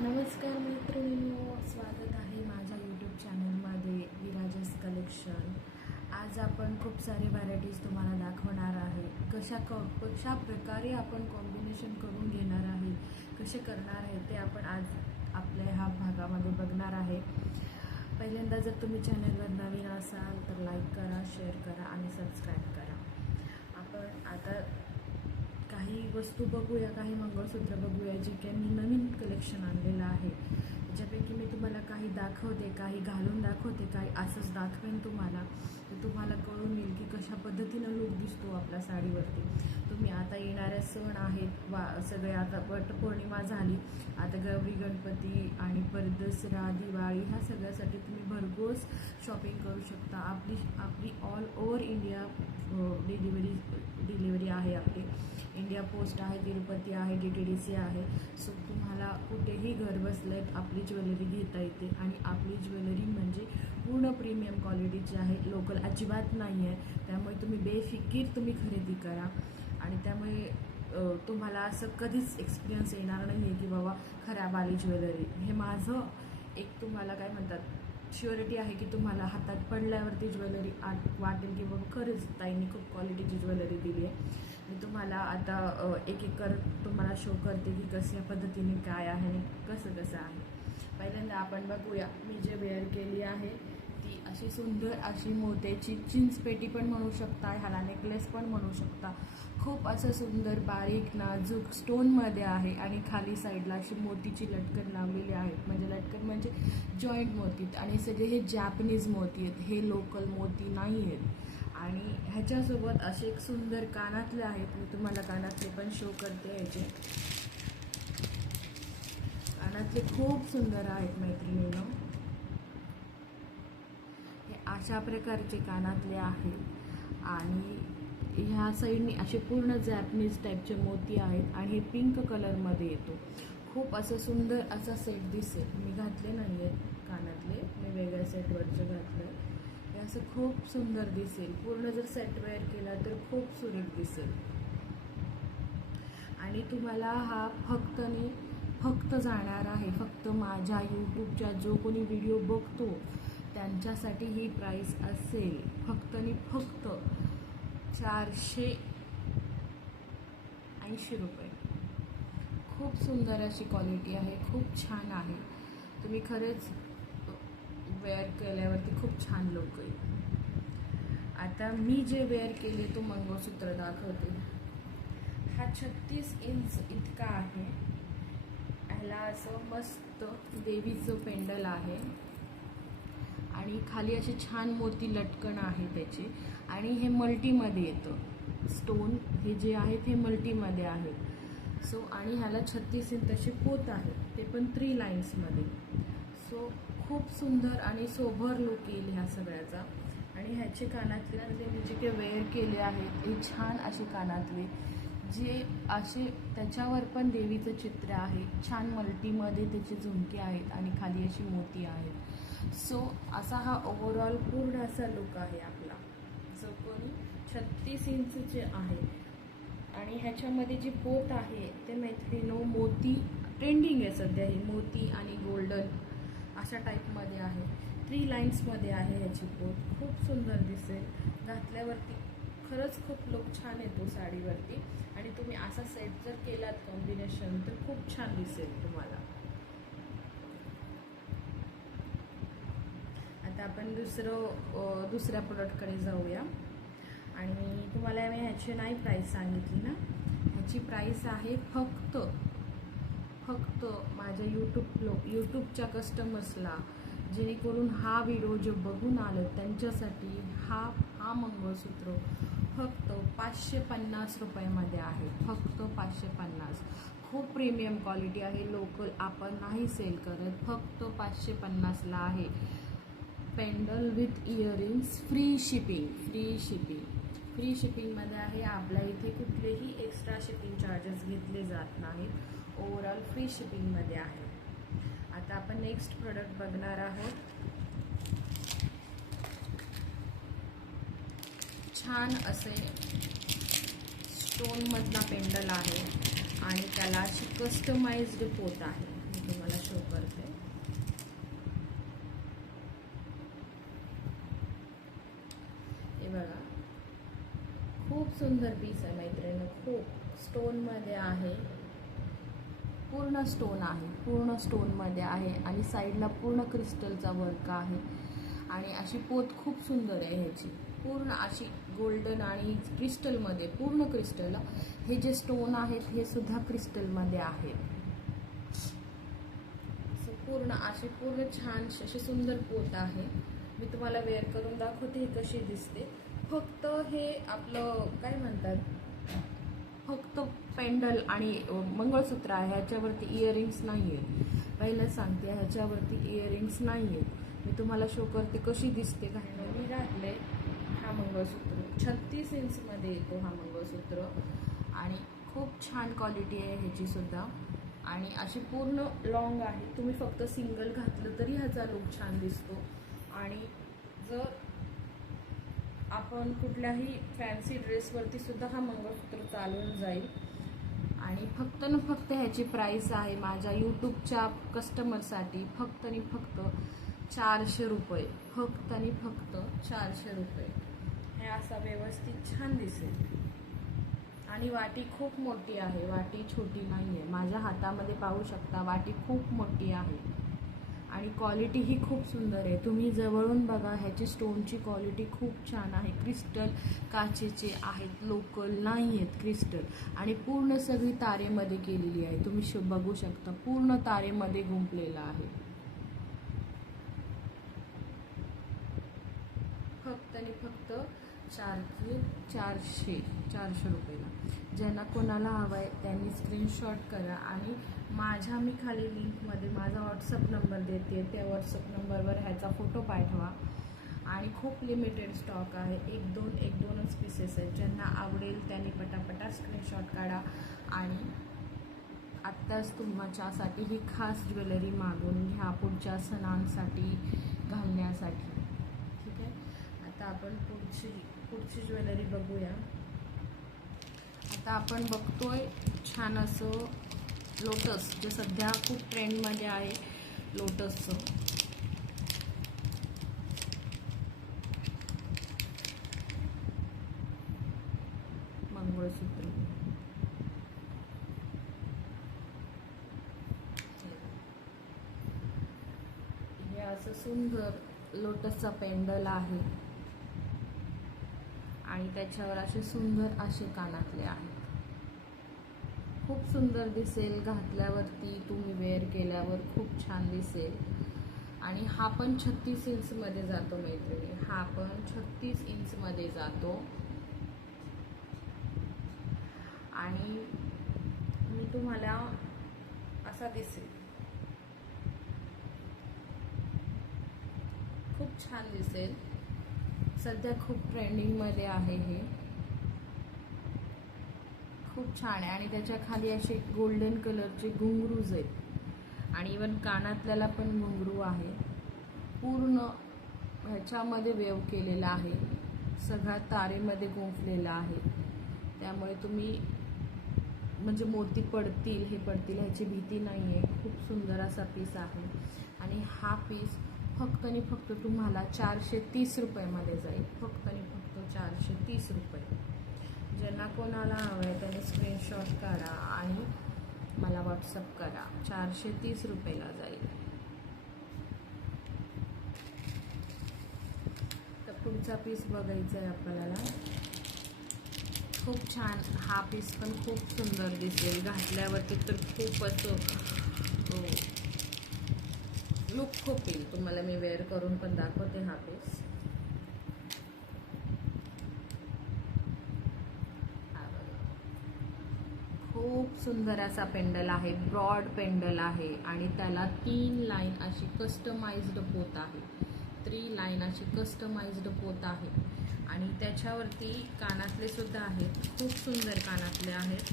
नमस्कार मैत्रिणींनो, स्वागत आहे माझ्या यूट्यूब चॅनलमध्ये विराजस कलेक्शन. आज आपण खूप सारे व्हरायटीज तुम्हाला दाखवणार आहे. कशा प्रकारे आपण कॉम्बिनेशन करून घेणार आहे, कसे करणार आहे ते आपण आज आपल्या ह्या भागामध्ये बघणार आहे. पहिल्यांदा जर तुम्ही चॅनलवर नवीन असाल तर लाईक करा, शेअर करा आणि सबस्क्राईब करा. आपण आता काही वस्तू बघूया, काही मंगळसूत्र बघूया जे काही मी नवीन कलेक्शन आणलेलं आहे. त्याच्यापैकी मी तुम्हाला काही दाखवते, काही घालून दाखवते, काही असंच दाखवेन तुम्हाला. तर तुम्हाला कळून येईल की कशा पद्धतीनं लूक दिसतो आपल्या साडीवरती. तुम्ही आता येणाऱ्या सण आहेत सगळे, आता वटपौर्णिमा झाली, आता गौरी गणपती आणि परत दसरा, दिवाळी ह्या सगळ्यासाठी तुम्ही भरघोस शॉपिंग करू शकता. आपली ऑल ओव्हर इंडिया डिलिव्हरी आहे. आपली इंडिया पोस्ट आहे, तिरुपती आहे, DTDC आहे. सो तुम्हाला कुठेही घर बसल्यात आपली ज्वेलरी घेता येते. आणि आपली ज्वेलरी म्हणजे पूर्ण प्रीमियम क्वालिटीची आहे, लोकल अजिबात नाही आहे. त्यामुळे तुम्ही बेफिकीर तुम्ही खरेदी करा. आणि त्यामुळे तुम्हाला असं कधीच एक्सपिरियन्स येणार नाही आहे की बाबा खराब आली ज्वेलरी. हे माझं एक तुम्हाला काय म्हणतात श्युरिटी आहे की तुम्हाला हातात पडल्यावरती ज्वेलरी वाटेल की बाबा खरंच ताईंनी खूप क्वालिटीची ज्वेलरी दिली आहे. मी तुम्हाला आता एक एक तुम्हाला शो करते की कशा पद्धतीने काय आहे आणि कसं आहे. पहिल्यांदा आपण बघूया, मी जे वेअर केली आहे ती अशी सुंदर अशी मोत्याची चिंचपेटी पण म्हणू शकता, ह्याला नेकलेस पण म्हणू शकता. खूप असं सुंदर बारीक नाजूक स्टोनमध्ये आहे आणि खाली साईडला अशी मोतीची लटकन लावलेली आहे. म्हणजे लटकन म्हणजे जॉईंट मोती. आणि सगळे हे जॅपनीज मोती आहेत, हे लोकल मोती नाही आहेत. आणि ह्याच्यासोबत असे एक सुंदर कानातले आहेत. मी तुम्हाला कानातले पण शो करते. ह्याचे कानातले खूप सुंदर आहेत मैत्रिणींनो. हे अशा प्रकारचे कानातले आहेत आणि ह्या साईडने असे पूर्ण जॅपनीज टाईपचे मोती आहेत आणि हे पिंक कलरमध्ये येतो. खूप असं सुंदर असा सेट दिसेल. मी घातले नाही आहेत कानातले, मी वेगळ्या सेटवरचं घातलं आहे. हे असं खूप सुंदर दिसेल. पूर्ण जर सेट वेअर केला तर खूप सुरेख दिसेल. आणि तुम्हाला हा फक्त जाणार आहे, फक्त माझ्या यूट्यूबच्या जो कोणी व्हिडिओ बघतो त्यांच्यासाठी ही प्राईस असेल फक्त आणि फक्त 480 रुपये. खूप सुंदर अशी क्वालिटी आहे, खूप छान आहे. तुम्ही खरेच वेअर केल्यावरती खूप छान लुक येईल. आता मी जे वेअर केले तो मंगळसूत्र दाखवते. हा 36 इंच इतका आहे. ह्याला असं मस्त देवीचं पेंडल आहे आणि खाली अशी छान मोती लटकन आहे त्याची. आणि हे मल्टीमध्ये येतं. स्टोन हे जे आहेत हे मल्टीमध्ये आहेत. सो आणि ह्याला 36 इंच अशी पोत आहे, ते पण 3 लाईन्समध्ये. सो खूप सुंदर आणि सोबर लुक येईल ह्या सगळ्याचा. आणि ह्याचे कानातले मी जे काही वेअर केले आहेत हे छान असे कानातले, जे असे त्याच्यावर पण देवीचं चित्र आहे. छान मल्टीमध्ये त्याचे झुमके आहेत आणि खाली अशी मोती आहेत. सो असा हा ओव्हरऑल पूर्ण असा लुक आहे आपला, जो कोणी 36 इंचचे आहे. आणि ह्याच्यामध्ये जी पोत आहे ते मैत्रिणींनो मोती ट्रेंडिंग आहे सध्या. ही मोती आणि गोल्डन अशा टाईपमध्ये आहे. 3 लाईन्समध्ये आहे ह्याची पोत. खूप सुंदर दिसेल घातल्यावरती. खरंच खूप लुक छान येतो साडीवरती. आणि तुम्ही असा सेट जर केलात कॉम्बिनेशन तर खूप छान दिसेल तुम्हाला. आता आपण दुसऱ्या प्रोडक्टकडे जाऊया. आणि तुम्हाला मी ह्याची नाही प्राईस सांगितली ना. ह्याची प्राईस आहे फक्त माझ्या यूट्यूबच्या कस्टमर्सला, जेणेकरून हा व्हिडिओ जे बघून आलं त्यांच्यासाठी हा मंगळसूत्र फक्त 550 रुपयामध्ये आहे. फक्त 550. खूप प्रीमियम क्वालिटी आहे, लोकल आपण नाही सेल करत. फक्त 550ला आहे. पेंडल विथ इयरिंग्स, फ्री शिपिंगमध्ये आहे. आपल्या इथे कुठलेही एक्स्ट्रा शिपिंग चार्जेस घेतले जात नाहीत. ओव्हरऑल फ्री शिपिंगमध्ये आहे. आता आपण नेक्स्ट प्रोडक्ट बघणार आहोत. छान असे स्टोनमधला पेंडल आहे आणि त्याला अशी कस्टमाइज्ड पोत आहे. मी तुम्हाला शो करते. हे बघा, खूप सुंदर पीस आहे मैत्रिणी. खूप स्टोनमध्ये आहे, पूर्ण स्टोन आहे, पूर्ण स्टोनमध्ये आहे आणि साईडला पूर्ण क्रिस्टलचा वर्क आहे. आणि अशी पोत खूप सुंदर आहे ह्याची, पूर्ण अशी गोल्डन आणि क्रिस्टलमध्ये, पूर्ण क्रिस्टल. हे जे स्टोन आहेत हे सुद्धा क्रिस्टलमध्ये आहेत. पूर्ण अशी पूर्ण छान अशी सुंदर पोत आहे. मी तुम्हाला वेअर करून दाखवते ही कशी दिसते. फक्त हे आपलं काय म्हणतात, फक्त पेंडल आणि मंगळसूत्र आहे, ह्याच्यावरती इयरिंग्स नाही आहेत. पहिलंच सांगते, ह्याच्यावरती इयरिंग्स नाही आहेत. मी तुम्हाला शो करते कशी दिसते घालणं. मी घातले हा मंगळसूत्र 36 इंचमध्ये येतो हा मंगळसूत्र आणि खूप छान क्वालिटी आहे ह्याची सुद्धा. आणि अशी पूर्ण लॉंग आहे. तुम्ही फक्त सिंगल घातलं तरी ह्याचा लुक छान दिसतो. आणि जर आपण कुठल्याही फॅन्सी ड्रेसवरती सुद्धा हा मंगळसूत्र चालून जाईल. आणि फक्त न फक्त ह्याची प्राईस आहे माझ्या यूट्यूबच्या कस्टमरसाठी फक्त आणि फक्त 400 रुपये. फक्त आणि फक्त 400 रुपये. हे असा व्यवस्थित छान दिसेल. आणि वाटी खूप मोठी आहे, वाटी छोटी नाही आहे. माझ्या हातामध्ये पाहू शकता, वाटी खूप मोठी आहे आणि क्वालिटी ही खूप सुंदर आहे. तुम्ही जवळून बघा, ह्याची स्टोनची क्वालिटी खूप छान आहे. क्रिस्टल काचेचे आहेत, लोकल नाही आहेत क्रिस्टल. आणि पूर्ण सगळी तारेमध्ये केलेली आहे. तुम्ही बघू शकता, पूर्ण तारेमध्ये गुंफलेला आहे. फक्त आणि फक्त 400 रुपयाला. ज्यांना कोणाला हवं आहे त्यांनी स्क्रीनशॉट करा आणि माझ्या मी खाली लिंकमध्ये माझा व्हॉट्सअप नंबर देते, त्या व्हॉट्सअप नंबरवर ह्याचा फोटो पाठवा. आणि खूप लिमिटेड स्टॉक आहे, एक दोनच पीसेस आहेत. ज्यांना आवडेल त्यांनी पटापटा स्क्रीनशॉट काढा आणि आत्ताच तुमच्यासाठी ही खास ज्वेलरी मागून घ्या पुढच्या सणांसाठी घालण्यासाठी. ठीक आहे, आता आपण पुढची ज्वेलरी बघूया. आता आपण बघतोय छान असं लोटस, जे सध्या खूप ट्रेंडमध्ये आहे लोटसचं. मंगळसूत्र हे असं सुंदर लोटसचा पेंडल आहे आणि त्याच्यावर असे सुंदर असे कानातले आहेत. खूप सुंदर दिसेल घातल्यावरती, तुम्ही वेअर केल्यावर खूप छान दिसेल. आणि हा पण 36 इंचमध्ये जातो मैत्रिणी, हा पण 36 इंचमध्ये जातो. आणि मी तुम्हाला असा दिसेल, खूप छान दिसेल. सध्या खूप ट्रेंडिंगमध्ये आहे हे, खूप छान आहे. आणि त्याच्या खाली असे गोल्डन कलरचे घुंगरूज आहेत आणि इवन कानातल्याला पण घुंगरू आहे. पूर्ण ह्याच्यामध्ये वेव केलेला आहे, सगळा तारेमध्ये गुंफलेला आहे. त्यामुळे तुम्ही म्हणजे मोती पडतील ह्याची भीती नाही आहे. खूप सुंदर असा पीस आहे. आणि हा पीस फक्त आणि फक्त तुम्हाला 430 रुपयामध्ये जाईल. फक्त आणि फक्त 430 रुपये. ज्यांना कोणाला हवं आहे त्याने स्क्रीनशॉट काढा आणि मला व्हॉट्सअप करा. 430 रुपयाला जाईल. तर पुढचा पीस बघायचा आहे आपल्याला. खूप छान, हा पीस पण खूप सुंदर दिसेल घातल्यावरती, तर खूप असं लुक खूप येईल तुम्हाला. मी वेअर करून पण दाखवते हा पीस. खूप सुंदर असा पेंडल आहे, ब्रॉड पेंडल आहे आणि त्याला 3 लाईन अशी कस्टमाइज्ड पोत आहे. 3 लाईन अशी कस्टमाइज्ड पोत आहे. आणि त्याच्यावरती कानातले सुद्धा आहेत, खूप सुंदर कानातले आहेत.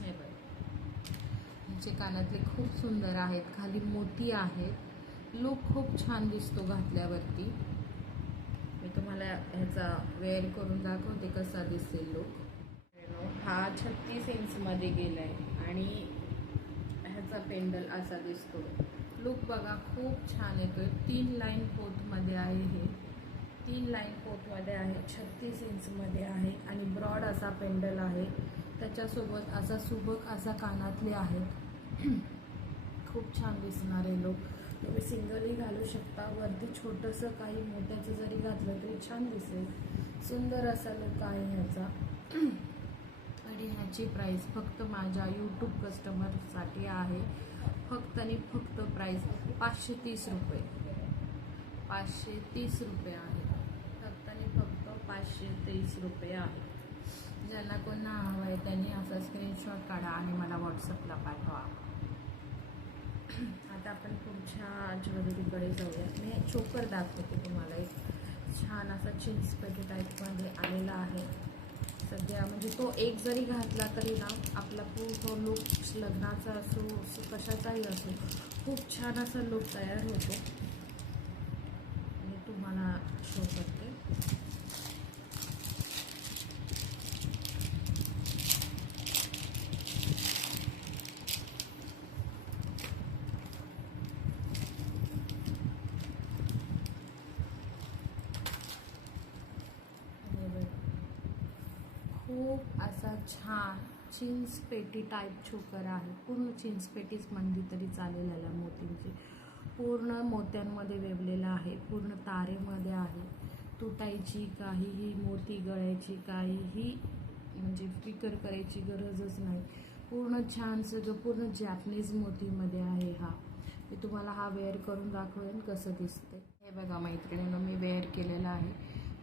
हे बघ, ह्याचे कानातले खूप सुंदर आहेत, खाली मोती आहेत. लुक खूप छान दिसतो घातल्यावरती. मी तुम्हाला ह्याचा वेअर करून दाखवते कसा दिसेल लुक. हा 36 इंचमध्ये गेला आहे आणि ह्याचा पेंडल असा दिसतो. लुक बघा खूप छान येतोय. 3 लाईन पोतमध्ये आहे हे. 3 लाईन पोतमध्ये आहे, 36 इंचमध्ये आहे आणि ब्रॉड असा पेंडल आहे. त्याच्यासोबत असा सुबक असा कानातले आहेत. खूप छान दिसणार आहे लुक. तुम्ही सिंगलही घालू शकता. वरती छोटंसं काही मोत्याचं जरी घातलं तरी छान दिसेल. सुंदर असा लुक आहे ह्याचा. आणि ह्याची प्राईस फक्त माझ्या यूट्यूब कस्टमरसाठी आहे. फक्त आणि फक्त प्राईस 530 रुपये. 530 रुपये आहे. फक्त आणि फक्त 530 रुपये आहे. ज्यांना कोणा हवं आहे त्यांनी असा स्क्रीनशॉट काढा आणि मला व्हॉट्सअपला पाठवा. आता आपण पुढच्या ज्वेलरीकडे जाऊया. मी चोकर दाखवते तुम्हाला. एक छान असा चिंचपेटी टाईपमध्ये आलेला आहे सध्या. म्हणजे तो एक जरी घातला तरी ना आपला पूर्ण लुक लग्नाचा असो कशाचाही असो खूप छान असा लुक तयार होतो. मी तुम्हाला शो करते. खूप असा छान चिंचपेटी टाईप चोकर आहे. पूर्ण चिंचपेटीच म्हणली तरी चालेल याला. मोतींची पूर्ण मोत्यांमध्ये वेवलेला आहे. पूर्ण तारेमध्ये आहे. तुटायची काहीही मोती गळायची काहीही म्हणजे फिकर करायची गरजच नाही. पूर्ण छान सगळं पूर्ण जॅपनीज मोतीमध्ये आहे हा. मी तुम्हाला हा वेअर करून दाखवेन कसं दिसते. हे बघा मैत्रिणीनं मी वेअर केलेलं आहे.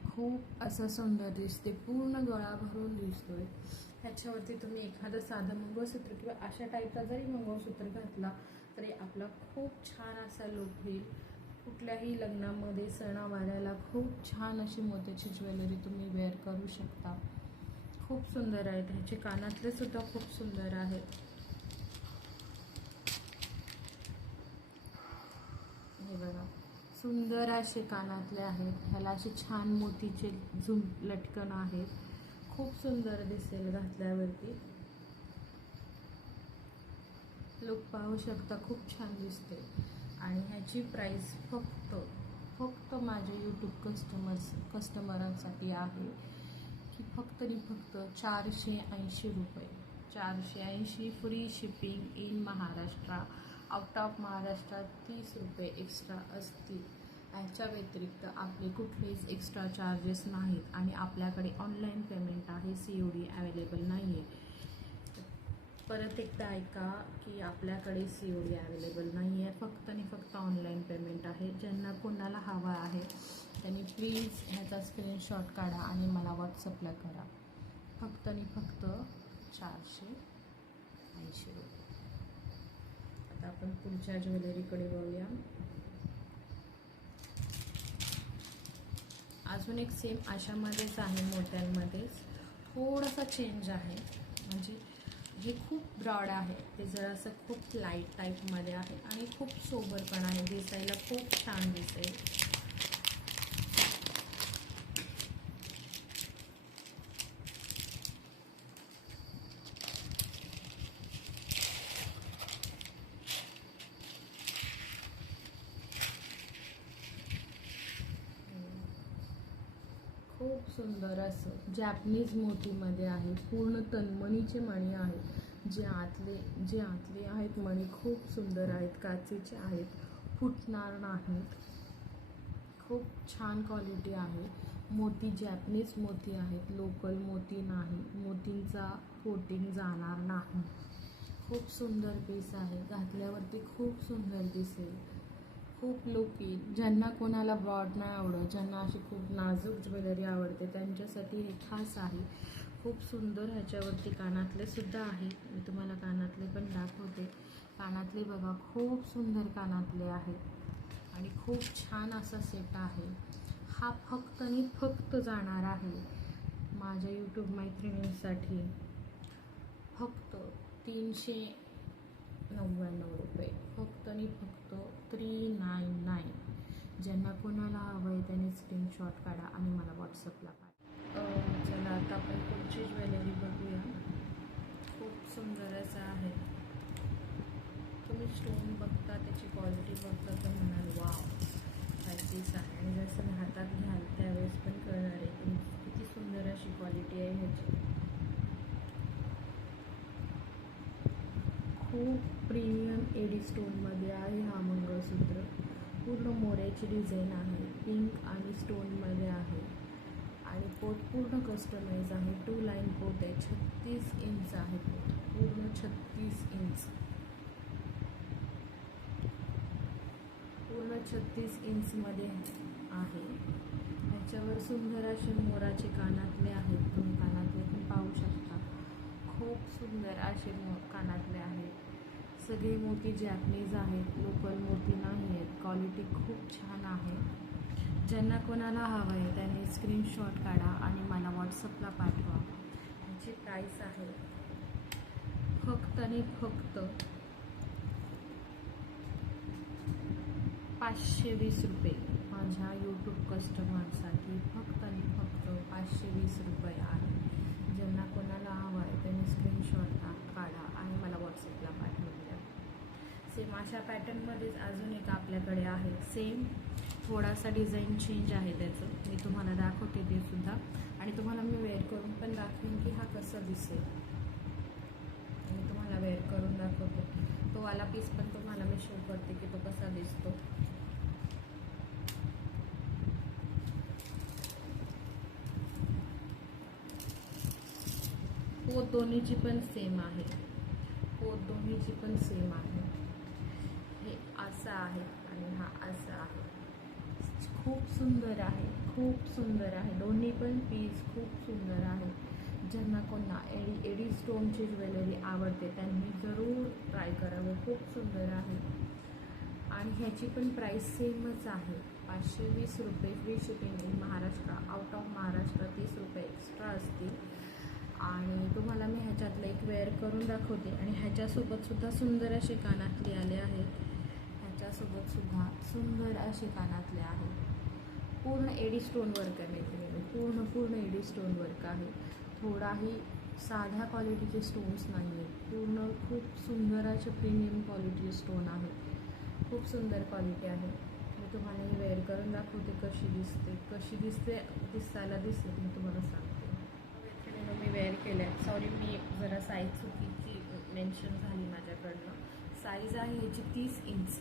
खूप असं सुंदर दिसते. पूर्ण गळा भरून दिसतोय. ह्याच्यावरती तुम्ही एखादं साधं मंगळसूत्र किंवा अशा टाईपचा जरी मंगळसूत्र घातला तरी आपला खूप छान असा लुक होईल. कुठल्याही लग्नामध्ये सणावाराला खूप छान अशी मोत्याची ज्वेलरी तुम्ही वेअर करू शकता. खूप सुंदर आहेत. ह्याचे कानातले सुद्धा खूप सुंदर आहेत. हे बघा सुंदर असे कानातले आहेत. ह्याला असे छान मोतीचे झुम लटकन आहेत. खूप सुंदर दिसेल घातल्यावरती. लुक पाहू शकता. खूप छान दिसते. आणि ह्याची प्राईस फक्त माझ्या यूट्यूब कस्टमरांसाठी आहे की फक्त आणि फक्त 480 रुपये. 480 free shipping in Maharashtra. Out of महाराष्ट्रात 30 रुपये एक्स्ट्रा असतील. ह्याच्या व्यतिरिक्त आपले कुठलेच एक्स्ट्रा चार्जेस नाहीत. आणि आपल्याकडे ऑनलाईन पेमेंट आहे. COD अवेलेबल नाही आहे. परत एकदा ऐका की आपल्याकडे COD अवेलेबल नाही आहे. फक्त आणि फक्त ऑनलाईन पेमेंट आहे. ज्यांना कोणाला हवा आहे त्यांनी प्लीज ह्याचा स्क्रीनशॉट काढा आणि मला व्हॉट्सअपला करा. फक्त आणि फक्त 480 रुपये. आता आपण पुढच्या ज्वेलरीकडे बघूया. अजून एक सेम अशामध्येच आहे. मोत्यांमध्येच थोडासा चेंज आहे. म्हणजे हे खूप ब्रॉड आहे. ते जरासं खूप लाईट टाईपमध्ये आहे आणि खूप सोबर पण आहे. दिसायला खूप छान दिसेल. खूप सुंदर असं जॅपनीज मोतीमध्ये आहे. पूर्ण तन्मणीचे मणी आहेत. जे आतले आहेत मणी खूप सुंदर आहेत. काचेचे आहेत. फुटणार नाहीत. खूप छान क्वालिटी आहे. मोती जॅपनीज मोती आहेत. लोकल मोती नाही. मोतींचा कोटिंग जाणार नाही. खूप सुंदर पीस आहे. घातल्यावरती खूप सुंदर दिसेल. खूप लुक येईल. ज्यांना कोणाला ब्रॉड नाही आवडत, ज्यांना अशी खूप नाजूक ज्वेलरी आवडते त्यांच्यासाठी हे खास आहे. खूप सुंदर ह्याच्यावरती कानातले सुद्धा आहेत. मी तुम्हाला कानातले पण दाखवते. कानातले बघा खूप सुंदर कानातले आहेत आणि खूप छान असा सेट आहे. हा फक्त आणि फक्त जाणार आहे माझ्या यूट्यूब मैत्रिणींसाठी फक्त 399 रुपये. फक्त आणि फक्त 399. ज्यांना कोणाला हवं आहे त्यांनी स्क्रीनशॉट काढा आणि मला व्हॉट्सअपला पाठवा. चला आता आपण पुढची ज्वेलरी बघूया. स्टोन बघता, त्याची क्वालिटी बघता तर म्हणाल वाव काय पीस आहे. आणि जसं हातात घ्याल त्यावेळेस पण कळणार आहे की किती सुंदर अशी क्वालिटी आहे ह्याची. खूप प्रीमियम एडी स्टोनमध्ये आहे हा मंगळसूत्र. पूर्ण मोऱ्याची डिझाईन आहे, पिंक आणि स्टोनमध्ये आहे. आणि पोत पूर्ण कस्टमाइज आहे. 2 लाईन पोत आहे. 36 इंच आहे पोत, पूर्ण 36 इंच, पूर्ण 36 इंचमध्ये आहे. ह्याच्यावर सुंदर असे मोराचे कानातले आहेत. तुम्ही कानातले पण पाहू शकता. खूप सुंदर असे कानातले आहेत. सगळे मोती जॅपनीज आहेत, लोकल मोती नाही आहेत. क्वालिटी खूप छान आहे. ज्यांना कोणाला हवं आहे त्यांनी स्क्रीनशॉट काढा आणि मला व्हॉट्सअपला पाठवा. ह्याची प्राईस आहे फक्त आणि फक्त 520 रुपये. माझ्या यूट्यूब कस्टमरसाठी फक्त आणि फक्त 520 रुपये आहे. ज्यांना कोणाला हवं आहे त्यांनी स्क्रीनशॉट काढा आणि मला व्हॉट्सअपला पाठवून द्या. सेम अशा पॅटर्नमध्येच अजून एक आपल्याकडे आहे. सेम थोडासा डिझाईन चेंज आहे त्याचं, मी तुम्हाला दाखवते ते सुद्धा. आणि तुम्हाला मी वेअर करून पण दाखवेन की हा कसा दिसेल. मी तुम्हाला वेअर करून दाखवते. तो वाला पीस पण तुम्हाला मी शो करते की तो कसा दिसतो. पोत दोन्हीची पण सेम आहे. पोत दोन्हीची पण सेम आहे. हे असं आहे आणि हा असा आहे. खूप सुंदर आहे, खूप सुंदर आहे. दोन्ही पण पीस खूप सुंदर आहे. ज्यांना कोणा एडी स्टोनची ज्वेलरी आवडते त्यांनी जरूर ट्राय करावं. खूप सुंदर आहे. आणि ह्याची पण प्राईस सेमच आहे. 520 रुपये. Free shipping in Maharashtra. Out of Maharashtra 30 रुपये एक्स्ट्रा असतील. आणि तुम्हाला मी ह्याच्यातलं एक वेअर करून दाखवते. आणि ह्याच्यासोबतसुद्धा सुंदर असे कानातले आले आहेत. ह्याच्यासोबतसुद्धा सुंदर असे कानातले आहेत. पूर्ण एडी स्टोन वर्क आहे मैत्रिणी. पूर्ण एडी स्टोन वर्क आहे. थोडाही साध्या क्वालिटीचे स्टोन्स नाही आहेत. पूर्ण खूप सुंदर असे प्रीमियम क्वालिटी स्टोन आहेत. खूप सुंदर क्वालिटी आहे. मी तुम्हाला ही वेअर करून दाखवते कशी दिसायला दिसेल मी तुम्हाला सांगते. मैत्रिणीनं मी वेअर केलं आहे. सॉरी, मी जरा साईज चुकीची मेन्शन झाली माझ्याकडनं. साईज आहे ह्याची 30 इंच.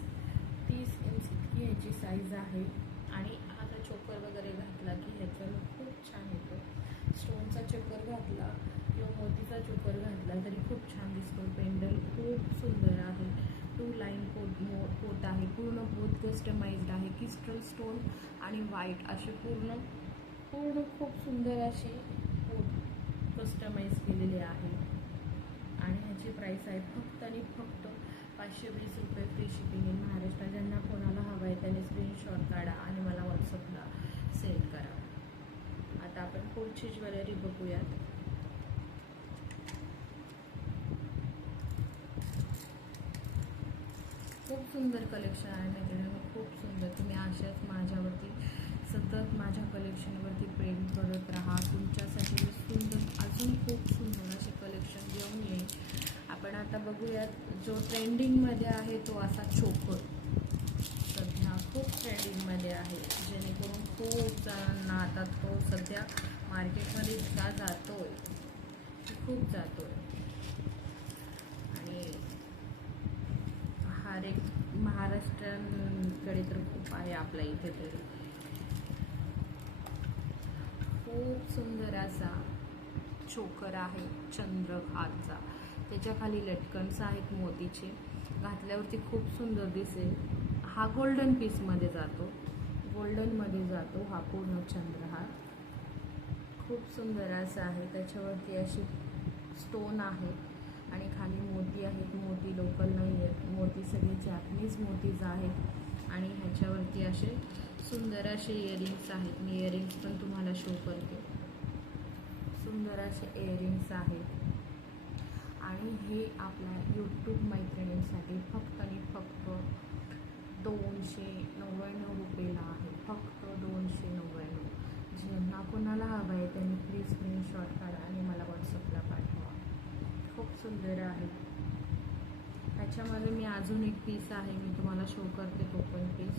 30 इंच इतकी ह्याची साईज आहे. आणि हा जर चोकर वगैरे घातला की ह्याच्यानं खूप छान येतो. स्टोनचा चोकर घातला किंवा मोतीचा चोकर घातला तरी खूप छान दिसतो. पेंडल खूप सुंदर आहे. 2 लाईन पोत आहे. पूर्ण पोत कस्टमाइज्ड आहे. क्रिस्टल स्टोन आणि व्हाईट असे पूर्ण खूप सुंदर असे पोत कस्टमाइज केलेले आहे. आणि ह्याची प्राईस आहे फक्त आणि फक्त 520 रुपये. Free shipping in Maharashtra. ज्यांना कोणाला हवं आहे त्यांनी स्क्रीनशॉट काढा आणि मला व्हॉट्सअपला सेंड करा. आता आपण पुढची ज्वेलरी बघूयात. खूप सुंदर कलेक्शन आहे मैत्रिणींनो, खूप सुंदर. तुम्ही अशाच माझ्यावरती सतत माझ्या कलेक्शनवरती प्रेम करत राहा. तुमच्यासाठी अजून खूप सुंदर असे कलेक्शन घेऊन येईल. आपण आता बघूयात जो ट्रेंडिंगमध्ये आहे तो असा चोकर. सध्या खूप ट्रेंडिंगमध्ये आहे, जेणेकरून खूप जणांना आता तो सध्या मार्केटमध्ये इतका जातोय, खूप जातोय. आणि हर एक महाराष्ट्रांकडे तर खूप आहे, आपल्या इथे तरी. खूप सुंदर असा चोकर आहे चंद्रहारचा. त्याच्या खाली लटकन्स आहेत मोतीचे. घातल्यावरती खूप सुंदर दिसेल. हा गोल्डन पीसमध्ये जातो, गोल्डनमध्ये जातो हा पूर्ण चंद्रहार. खूप सुंदर असा आहे. त्याच्यावरती अशी स्टोन आहे आणि खाली मोती आहेत. मोती लोकल नाही आहेत, मोती सगळे जॅपनीज मोतीज आहेत. आणि ह्याच्यावरती असे सुंदर असे इयरिंग्स आहेत. मी इयरिंग्स पण तुम्हाला शो करते. सुंदर असे इयरिंग्स आहेत. आणि हे आपल्या यूट्यूब मैत्रिणींसाठी फक्त आणि फक्त 299 रुपयाला आहे. फक्त 299. ज्यांना कोणाला हवं आहे त्यांनी प्लीज स्क्रीनशॉट काढा आणि मला व्हॉट्सअपला पाठवा. खूप सुंदर आहे. ह्याच्यामध्ये मी अजून एक पीस आहे, मी तुम्हाला शो करते तो पण पीस.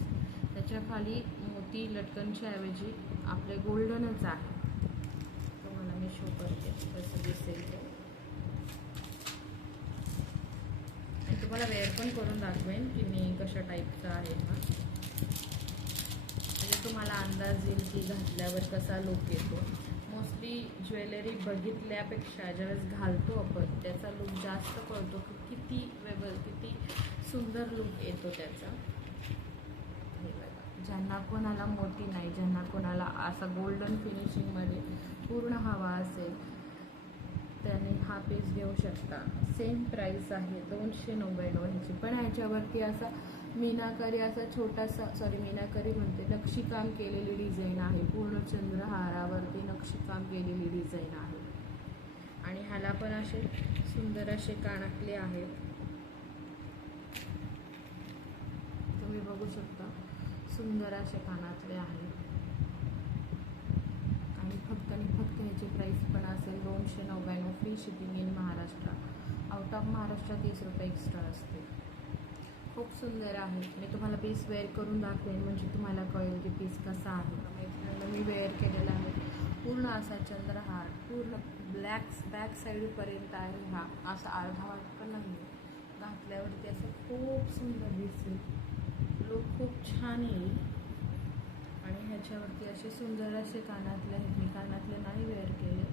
त्याच्या खाली मोती लटकनच्या ऐवजी आपले गोल्डनच आहे. तुम्हाला मी शो करते कसं दिसेल ते. आणि तुम्हाला वेअर पण करून दाखवेन की मी कशा टाईपचा आहे हा, म्हणजे तुम्हाला अंदाज येईल की घातल्यावर कसा लुक येतो. मोस्टली ज्वेलरी बघितल्यापेक्षा ज्यावेळेस घालतो आपण त्याचा लुक जास्त कळतो की किती किती सुंदर लुक येतो त्याचा. हे बघा, ज्यांना कोणाला मोती नाही, ज्यांना कोणाला असा गोल्डन फिनिशिंगमध्ये पूर्ण हवा असेल त्याने हा पीस घेऊ शकता. सेम प्राईस आहे 299 ह्याची. पण ह्याच्यावरती असा मीनाकारी, असा छोटासा, मीनाकारी म्हणते, नक्षीकाम केलेली डिझाईन आहे. पूर्ण चंद्रहारावरती नक्षीकाम केलेली डिझाईन आहे. आणि ह्याला पण असे सुंदर असे कानातले आहेत, तुम्ही बघू शकता. सुंदर असे कानातले आहेत. आणि फक्त ह्याची प्राईस पण असेल 299. Free shipping in Maharashtra. Out of Maharashtra 30 रुपये एक्स्ट्रा असते. खूप सुंदर आहे. मी तुम्हाला पीस वेअर करून दाखवेन म्हणजे तुम्हाला कळेल की पीस कसा आहे. मी वेअर केलेला आहे. पूर्ण असा चंद्रहार, पूर्ण बॅक साईडपर्यंत आहे. हा असा अर्धा वाट पण नाही. घातल्यावरती असं खूप सुंदर दिसेल, लुक खूप छान येईल. आणि ह्याच्यावरती असे सुंदर असे कानातले आहेत. मी कानातले नाही वेअर केले.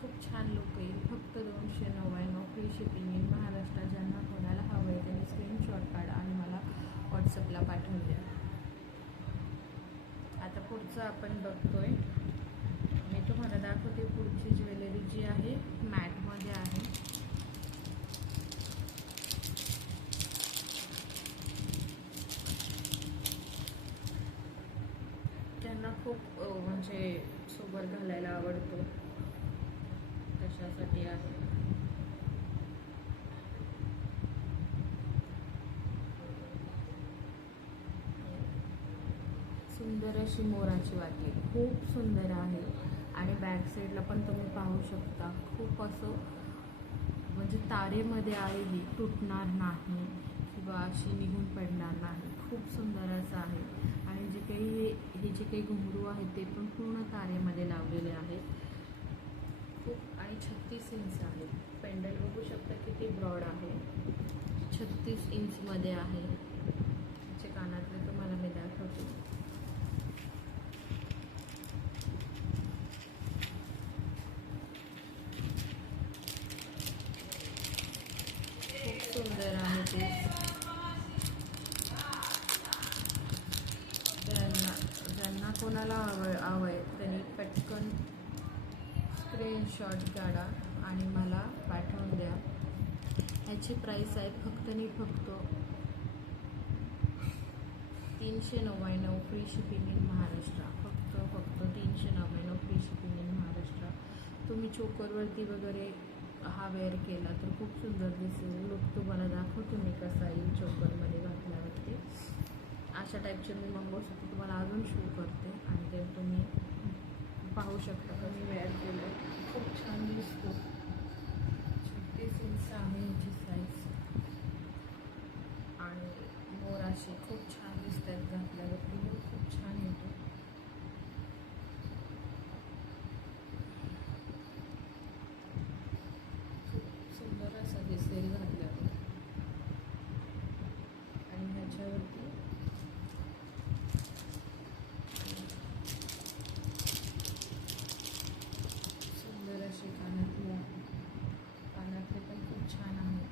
खूप छान लुक येईल. फक्त 299. Free shipping in Maharashtra. ज्यांना कोणाला हवं आहे त्यांनी स्क्रीनशॉट काढा आणि मला व्हॉट्सअपला पाठवून द्या. आता पुढचं आपण बघतोय. मी तुम्हाला दाखवते पुढची ज्वेलरी जी आहे मॅटमध्ये आहे. त्यांना खूप म्हणजे सोबत घालायला आवडतो तशासाठी आहे. सुंदर अशी मोराची वाटी, खूप सुंदर आहे. आणि बॅक साईडला पण तुम्ही पाहू शकता, खूप असं म्हणजे तारेमध्ये आहे. ही तुटणार नाही किंवा अशी निघून पडणार नाही. खूप सुंदर असं आहे. आणि जे काही हे जे काही घुंगरू आहेत ते पण पूर्ण तारेमध्ये लावलेले आहेत. खूप. आणि 36 इंच आहे. पेंडल बघू शकता किती ब्रॉड आहे. 36 इंचमध्ये आहे. त्याचे कानातले तुम्हाला मी दाखवते. खूप सुंदर आहे ते. ज्यांना कोणाला आवड त्यांनी पटकन स्क्रीनशॉट काढा आणि मला पाठवून द्या. ह्याची प्राईस आहे फक्त 399. Free shipping in Maharashtra. फक्त 399. Free shipping in Maharashtra. तुम्ही चोकरवरती वगैरे हा वेअर केला तर खूप सुंदर दिसेल. लुक तुम्हाला दाखवतो मी कसा येईल चोकरमध्ये घातल्यावरती. अशा टाईपचे मी मंगळसूत्र तुम्हाला अजून शो करते आणि ते तुम्ही पाहू शकता का मी वेअर केलं. खूप छान दिसतो. 36 इंच आहे ह्याची साईज. आणि मोराशी खूप छान दिसतात घातल्यावरती. लुक खूप छान येतो. खूप सुंदर असा दिसेल घातल्यावर. आणि ह्याच्यावरती सुंदर असे कानातले पण खूप छान आहेत.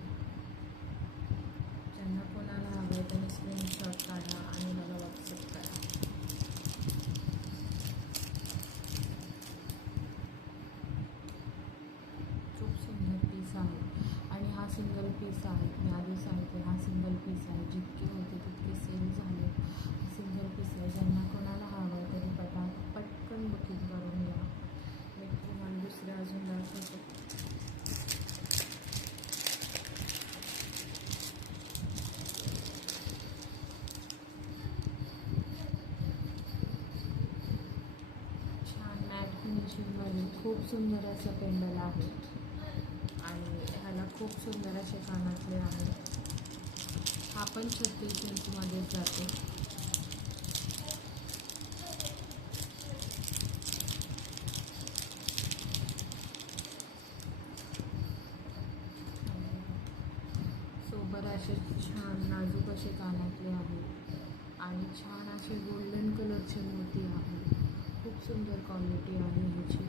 ज्यांना कोणाला हवं आहे त्यांनी स्क्रीनशॉट काढा आणि मला व्हॉट्सअप करा. खूप सुंदर पीस आहे. आणि हा सिंगल पीस आहे. मी आधी सांगते हा सिंगल पीस आहे. जितके होते तितके सेल झाले. सिंगल पीस आहे. ज्यांना कोणाला हवं आहे तरी पटकन बुकिंग करून घ्या. मी तुम्हाला दुसरे अजून दाखवतो. छान मॅट फिनिशिंगमध्ये खूप सुंदर असं पेंडल आहे. आणि ह्याला खूप सुंदर असे कानातले आहेत. हा पण 36 इंचमध्येच जातो. सोबत असे छान नाजूक असे कानातले आहेत आणि छान असे गोल्डन कलरचे मोती आहेत. खूप सुंदर क्वालिटी आहे ह्याची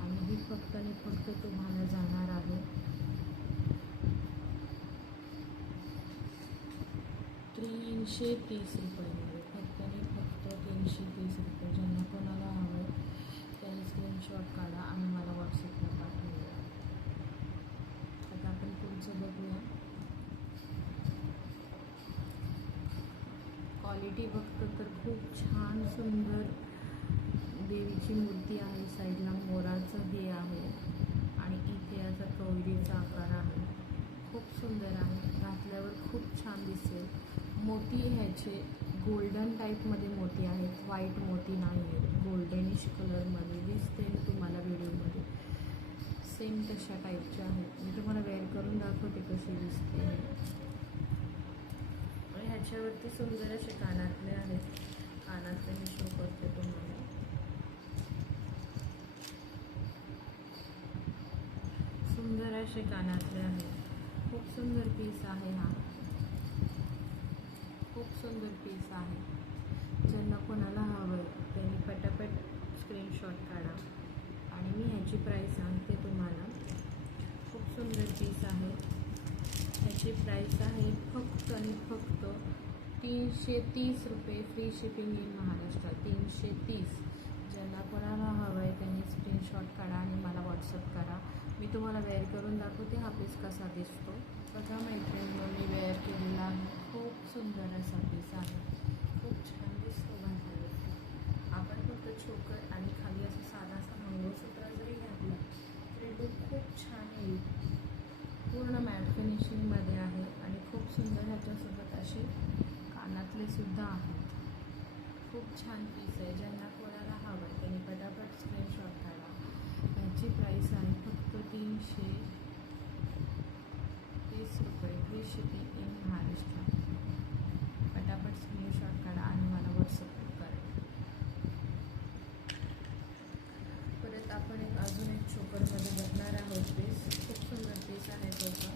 आणि ही फक्त आणि फक्त तुम्हाला जाणार आहे 330 रुपयामध्ये. फक्त आणि फक्त 330 रुपये. ज्यांना कोणाला हवं त्यांनी स्क्रीनशॉट काढा आणि मला व्हॉट्सअपला पाठवूया. आता आपण पुढचं बघूया. क्वालिटी बघतो तर खूप छान सुंदर देवीची मूर्ती आहे. साईडला मोराचं हे आहे आणि इथे याचा कवडीचा आकार आहे. खूप सुंदर आहे. घातल्यावर खूप छान दिसेल. मोती ह्याचे गोल्डन टाईपमध्ये मोती आहेत. व्हाईट मोती नाही आहेत. गोल्डनिश कलरमध्ये दिसते तुम्हाला व्हिडिओमध्ये. सेम तशा टाईपचे आहेत. मी तुम्हाला वेअर करून दाखवते कशी दिसते. आणि ह्याच्यावरती सुंदर असे कानातले आहेत. कानातले मी शो करते तुम्हाला. सुंदर असे कानातले आहेत. खूप सुंदर पीस आहे हा. खूप सुंदर पीस आहे. ज्यांना कोणाला हवं त्यांनी पटापट स्क्रीनशॉट काढा आणि मी ह्याची प्राईस सांगते तुम्हाला. खूप सुंदर पीस आहे. ह्याची प्राईस आहे फक्त आणि फक्त 330 रुपये. Free shipping in Maharashtra. 330. ज्यांना कोणाला हवं आहे त्यांनी स्क्रीनशॉट काढा आणि मला व्हॉट्सअप करा. मी तुम्हाला वेअर करून दाखवते हा पीस कसा दिसतो. बघा मैत्रिणींनो, मी वेअर केलेला आहे. खूप सुंदर असा पीस आहे. खूप छान दिसतो घातल्यावरती. आपण फक्त छोकर आणि खाली असं साधा असा मंगळसूत्र जरी घातला तरी लूक खूप छान येईल. पूर्ण मॅट फिनिशिंगमध्ये आहे आणि खूप सुंदर ह्याच्यासोबत असे कानातले सुद्धा आहेत. खूप छान पीस आहे. ज्यांना कोणाला हवं आहे त्यांनी पटापट स्क्रीनशॉट काढा. ह्याची प्राईस आहे फक्त 330 रुपये. Free shipping in Maharashtra. पटापट स्क्रीनशॉट काढा आणि मला व्हॉट्सअप करा. परत आपण अजून एक चोकरमध्ये बघणार आहोत पीस. खूप सुंदर पीस आहे तो पण.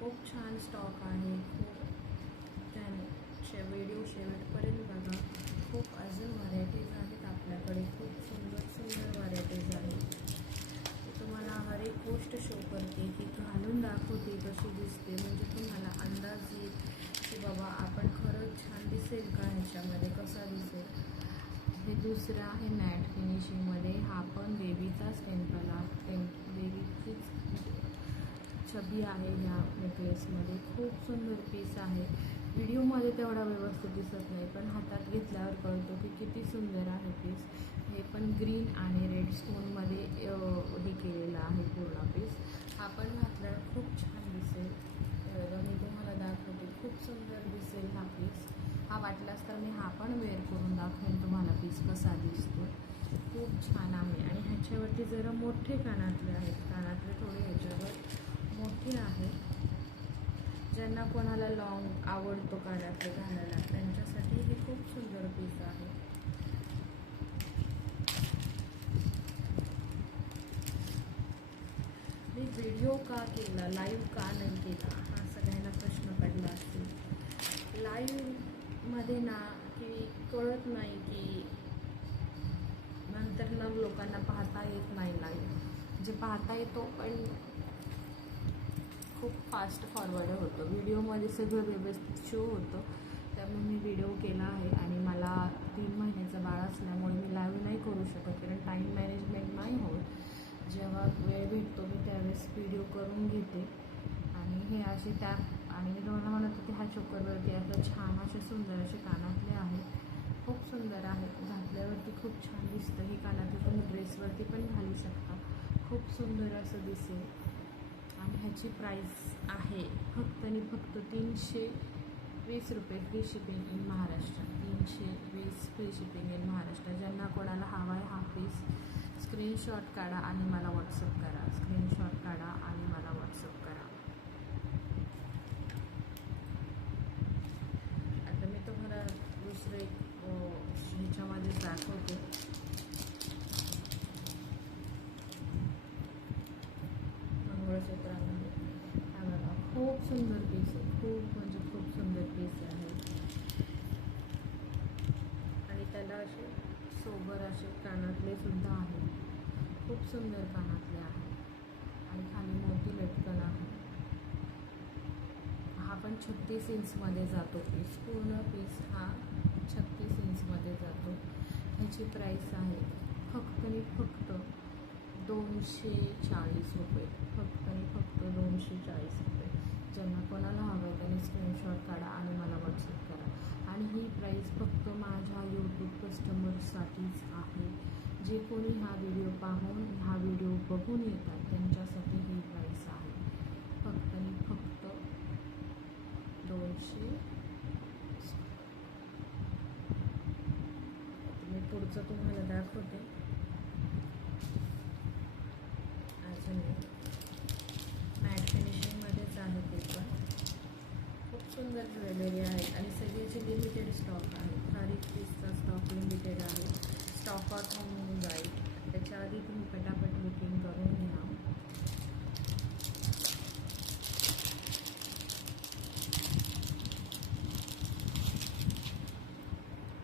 खूप छान स्टॉक आहे. व्हिडिओ शेवटपर्यंत बघा. खूप अजून व्हरायटीज आहेत आपल्याकडे. खूप सुंदर सुंदर व्हरायटीज आहेत. मी तुम्हाला हर एक गोष्ट शो करते की घालून दाखवते कशी दिसते, म्हणजे तुम्हाला अंदाज येईल की बाबा आपण खरंच छान दिसेल का ह्याच्यामध्ये, कसा दिसेल. हे दुसरं आहे मॅट फिनिशिंगमध्ये. हा पण देवीचाच देवीचीच छबी आहे ह्या नेकलेसमध्ये. खूप सुंदर पीस आहे. व्हिडिओमध्ये तेवढा व्यवस्थित दिसत नाही पण हातात घेतल्यावर कळतो की किती सुंदर आहे पीस. हे पण ग्रीन आणि रेड स्टोनमध्ये हे केलेलं आहे पूर्ण पीस. हा पण घातल्यावर खूप छान दिसेल. मी तुम्हाला दाखवते. खूप सुंदर दिसेल हा पीस. हा वाटलास तर मी हा पण वेअर करून दाखवेन तुम्हाला पीस कसा दिसतो. खूप छान आहे. आणि ह्याच्यावरती जरा मोठे कानातले आहेत. कानातले थोडे ह्याच्यावर मोठे आहेत. ज्यांना कोणाला लॉंग आवडतो कानातले घालायला त्यांच्यासाठी हे खूप सुंदर पीस आहे. मी व्हिडिओ का केला, लाईव्ह का नाही केला हा सगळ्यांना प्रश्न पडला असेल. लाईव्हमध्ये ना की कळत नाही की नंतर ना लोकांना पाहता येत नाही. लाईव्ह जे पाहता येतो पण खूप फास्ट फॉरवर्ड होतं. व्हिडिओमध्ये सगळं व्यवस्थित शो होतं. त्यामुळे मी व्हिडिओ केला आहे. आणि मला 3 महिन्याचं बाळ असल्यामुळे मी लाईव्ह नाही करू शकत कारण टाईम मॅनेजमेंट नाही होत. जेव्हा वेळ भेटतो मी त्यावेळेस व्हिडिओ करून घेते. आणि हे असे टॅप आणि मी तुम्हाला म्हणत होते ह्या चोकरवरती असं छान असे सुंदर असे कानातले आहेत. खूप सुंदर आहे. घातल्यावरती खूप छान दिसतं. हे कानातले तुम्ही ड्रेसवरती पण घालू शकता. खूप सुंदर असं दिसेल. आणि ह्याची प्राईस आहे फक्त आणि फक्त 320 रुपये free shipping in Maharashtra. 320 free shipping in Maharashtra. ज्यांना कोणाला हवा आहे हा पीस स्क्रीनशॉट काढा आणि मला व्हॉट्सअप करा. स्क्रीनशॉट काढा आणि मला व्हॉट्सअप करा. आता मी तुम्हाला दुसरे ह्याच्यामध्ये दाखवते. मंगळसूत्रामध्ये हा बघा, खूप सुंदर पीस आहे. खूप म्हणजे खूप सुंदर पीस आहे. आणि त्याला असे सोबर असे कानातले सुद्धा आहेत. खूप सुंदर कानातले आहेत. आणि खाली मोठी लटकन आहे. हा पण 36 इंचमध्ये जातो पीस. पूर्ण पीस हा 36 इंचमध्ये जातो. ह्याची प्राईस आहे फक्त आणि फक्त 240 रुपये. फक्त आणि फक्त 240 रुपये. ज्यांना कोणाला हवं आहे त्यांनी स्क्रीनशॉट काढा आणि मला व्हॉट्सअप करा. आणि ही प्राईस फक्त माझ्या यूट्यूब कस्टमर्ससाठीच आहे. जे कोणी हा व्हिडिओ पाहून हा व्हिडिओ बघून येतात त्यांच्यासाठी ही प्राईस आहे. फक्त आणि फक्त 200. मी पुढचं तुम्हाला दाखवते. अजून मॅट फिनिशिंगमध्येच आहे ते पण. खूप सुंदर ज्वेलरी आहे आणि सगळ्याची लिमिटेड स्टॉक आहे. हर एक पीसचा स्टॉक लिमिटेड आहे. स्टॉक आउट होऊन जाईल. त्याच्या आधी तुम्ही पटापट बुकिंग करून घ्या.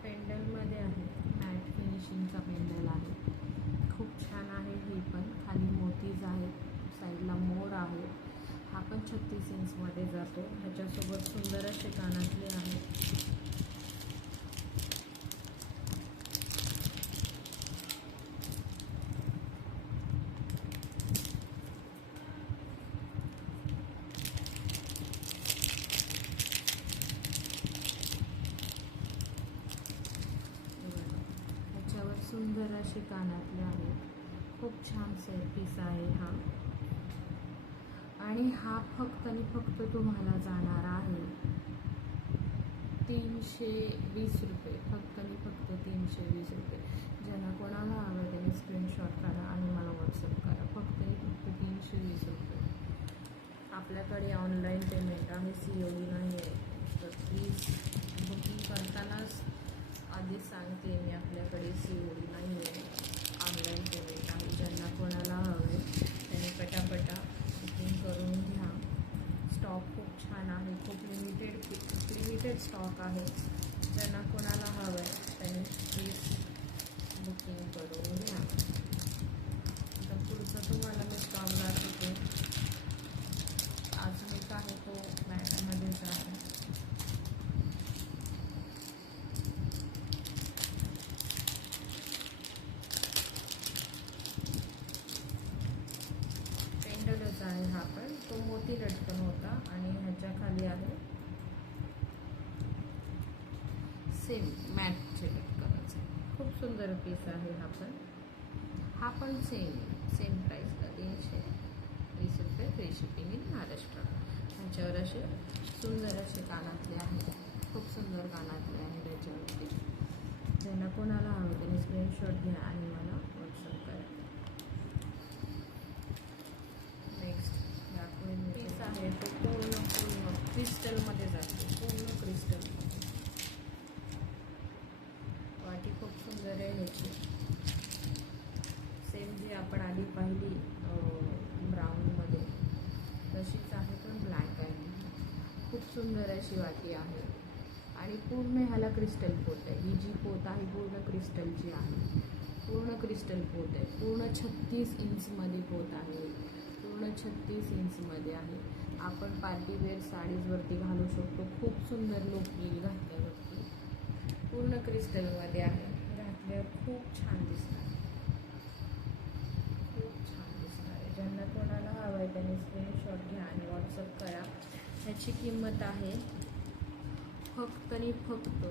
पेंडलमध्ये आहे. मॅट फिनिशिंगचा पेंडल आहे. खूप छान आहे. ही पण खाली मोतीज आहेत. साईडला मोर आहे. हा पण 36 इंचमध्ये जातो. ह्याच्यासोबत सुंदर असे कानातले आहेत. ह्याच्यावर सुंदर असे कानातले आहेत. खूप छान सेट पीस आहे हा. आणि हा फक्त आणि फक्त तुम्हाला जाणार आहे 320 रुपये. फक्त आणि फक्त 320 रुपये. ज्यांना कोणाला हवं त्यांनी स्क्रीनशॉट काढा आणि मला व्हॉट्सअप करा. फक्त आणि फक्त 320 रुपये. आपल्याकडे ऑनलाईन पेमेंट आहे, COD नाही आहे. तर प्लीज बुकिंग करतानाच आधी सांगते मी, आपल्याकडे COD नाही आहे, ऑनलाईन पेमेंट आहे. ज्यांना कोणाला हवे त्यांनी पटापटा बुकिंग करून घ्या. स्टॉक खूप छान आहे. खूप लिमिटेड स्टॉक आहे. ज्यांना कोणाला हवं आहे त्यांनी प्लीज बुकिंग करून घ्या. तर पुढचं तुम्हाला मी स्टॉक दाखवते. अजून एक आहे तो मॅटमध्येच आहे. पेंडलच आहे हा पण. तो मोती लटकन होता आणि ह्याच्या खाली आहे सेम मॅटचे लटकनच आहे. खूप सुंदर पीस आहे हा पण. हा पण सेम प्राईसला 320 रुपये फ्री शिपिंग इन महाराष्ट्र. ह्याच्यावर असे सुंदर असे कानातले आहेत. खूप सुंदर कानातले आहेत त्याच्यावरती. ज्यांना कोणाला हवं त्यांनी स्क्रीनशॉट घ्या आणि मला व्हॉट्सअप करा. नेक्स्ट दाखवेन पीस आहे तो पूर्ण क्रिस्टलमध्ये जातो. पूर्ण क्रिस्टलमध्ये. वाटी खूप सुंदर आहे ह्याची. सेम जी आपण आधी पाहिली ब्राऊनमध्ये तशीच आहे पण ब्लॅक आहे. खूप सुंदर अशी वाटी आहे. आणि पूर्ण ह्याला क्रिस्टल पोत आहे. ही जी पोत आहे पूर्ण क्रिस्टलची आहे. पूर्ण क्रिस्टल पोत आहे. पूर्ण 36 इंचमध्ये पोत आहे. पूर्ण 36 इंचमध्ये आहे. आपण पार्टीवेअर साडीजवरती घालू शकतो. खूप सुंदर लुक येईल घातल्यावरती. पूर्ण क्रिस्टलमध्ये आहे. घातल्यावर खूप छान दिसणार. खूप छान दिसणार आहे. ज्यांना कोणाला हवं आहे त्यांनी स्क्रीनशॉट घ्या आणि व्हॉट्सअप करा. ह्याची किंमत आहे फक्त आणि फक्त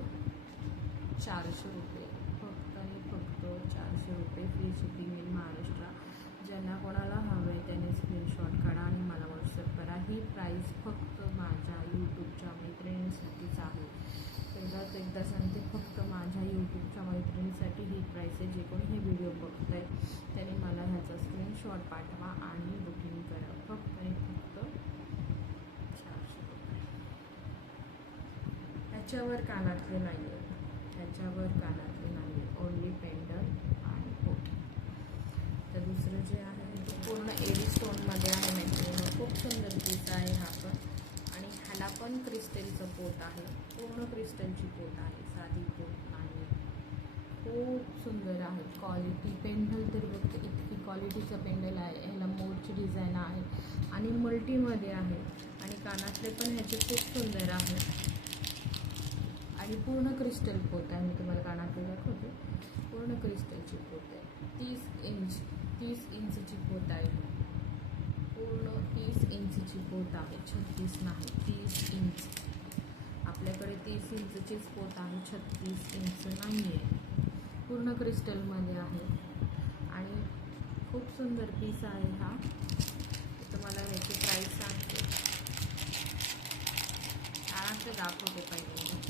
400 रुपये. फक्त आणि फक्त 400 रुपये फ्री शिपिंग इन महाराष्ट्र. ज्यांना कोणाला हवं आहे त्यांनी स्क्रीनशॉट काढा आणि मला साडीसाठी ही प्राईस आहे. जे कोणी हे व्हिडिओ बघत आहे त्याने मला ह्याचा स्क्रीनशॉट पाठवा आणि बुकिंग करा. फक्त आणि फक्त 400 रुपये. ह्याच्यावर कानातले नाही आहे, ह्याच्यावर कानातले नाही आहे, ओन्ली पेंडल आणि पोट. तर दुसरं जे आहे ते पूर्ण एडी स्टोनमध्ये आहे. मैत्रिणी खूप सुंदर पीस आहे हा पण. आणि ह्याला पण क्रिस्टलचं पोट आहे, पूर्ण क्रिस्टलची पोट आहे, साधी पोट नाही. खूप सुंदर आहे क्वालिटी. पेंडल तर बघते इतकी क्वालिटीचं पेंडल आहे. ह्याला मोरची डिझाईन आहे आणि मल्टीमध्ये आहे. आणि कानातले पण ह्याचे खूप सुंदर आहे आणि पूर्ण क्रिस्टल पोत आहे. मी तुम्हाला कानातले दाखवते. पूर्ण क्रिस्टलची पोत आहे. 30 इंचची पोत आहे. पूर्ण 30 इंचची पोत आहे, 36 नाही, 30 इंच. आपल्याकडे 30 इंचचीच पोत आहे, 36 इंच नाही आहे. पूर्ण क्रिस्टलमध्ये आहे आणि खूप सुंदर पीस आहे हा. तुम्हाला ह्याची प्राईस सांगते. कानातले दाखवते पहिले.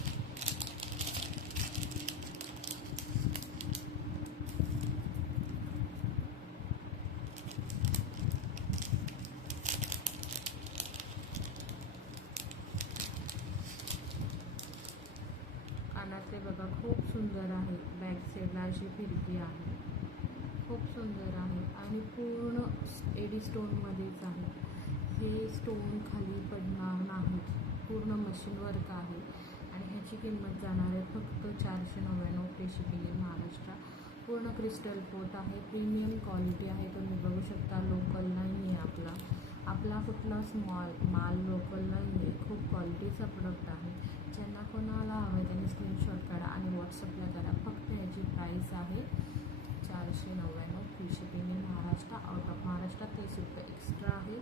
कानातले बघा खूप सुंदर आहे. बॅक साईडला अशी फिरकी आहे, खूप सुंदर आहे आणि पूर्ण एडी स्टोनमध्येच आहे. हे स्टोन खाली पडणार नाही, पूर्ण मशीन वर्क आहे. आणि ह्याची किंमत जाणार आहे फक्त 499 फ्री शिपिंग इन महाराष्ट्र. पूर्ण क्रिस्टल पोत आहे, प्रीमियम क्वालिटी आहे. तुम्ही बघू शकता, लोकल नाही आहे आपला कुठलाच माल लोकल नाही आहे. खूप क्वालिटीचा प्रोडक्ट आहे. ज्यांना कोणाला हवं त्यांनी स्क्रीनशॉट काढा आणि व्हॉट्सअपला करा. फक्त याची प्राईस आहे 499 free shipping in Maharashtra. Out of Maharashtra 30 रुपये एक्स्ट्रा आहे.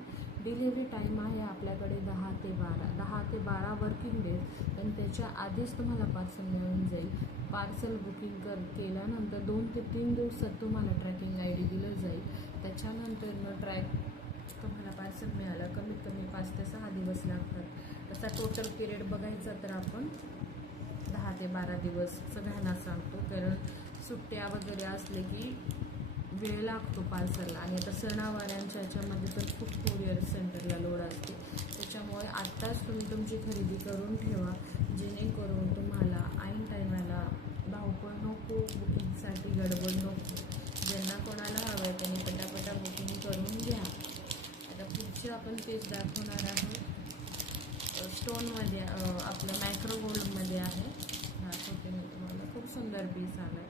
डिलिव्हरी टाईम आहे आपल्याकडे 10 ते 12 वर्किंग डेज. पण त्याच्या आधीच तुम्हाला पार्सल मिळून जाईल. पार्सल बुकिंग केल्यानंतर 2 ते 3 दिवसात तुम्हाला ट्रॅकिंग ID दिलं जाईल. त्याच्यानंतर तुम्हाला पार्सल मिळालं कमीत कमी 5 ते 6 दिवस लागतात. तसा टोटल पिरियड बघायचा तर आपण 10 ते 12 दिवस सगळ्यांना सांगतो, कारण सुट्ट्या वगैरे असले की वेळ लागतो पार्सलला. आणि आता सणावारांच्या ह्याच्यामध्ये तर खूप कुरिअर सेंटरला लोड असते. त्याच्यामुळे आत्ताच तुम्ही तुमची खरेदी करून ठेवा, जेणेकरून तुम्हाला ऐन टायमाला धावपळ नको, बुकिंगसाठी गडबड नको. ज्यांना कोणाला हवं आहे त्यांनी पटापटा बुकिंग करून घ्या. आता पुढचे आपण पीस दाखवणार आहोत. स्टोनमध्ये आपलं मॅक्रो गोल्डमध्ये आहे. दाखवते मी तुम्हाला. खूप सुंदर पीस आला आहे.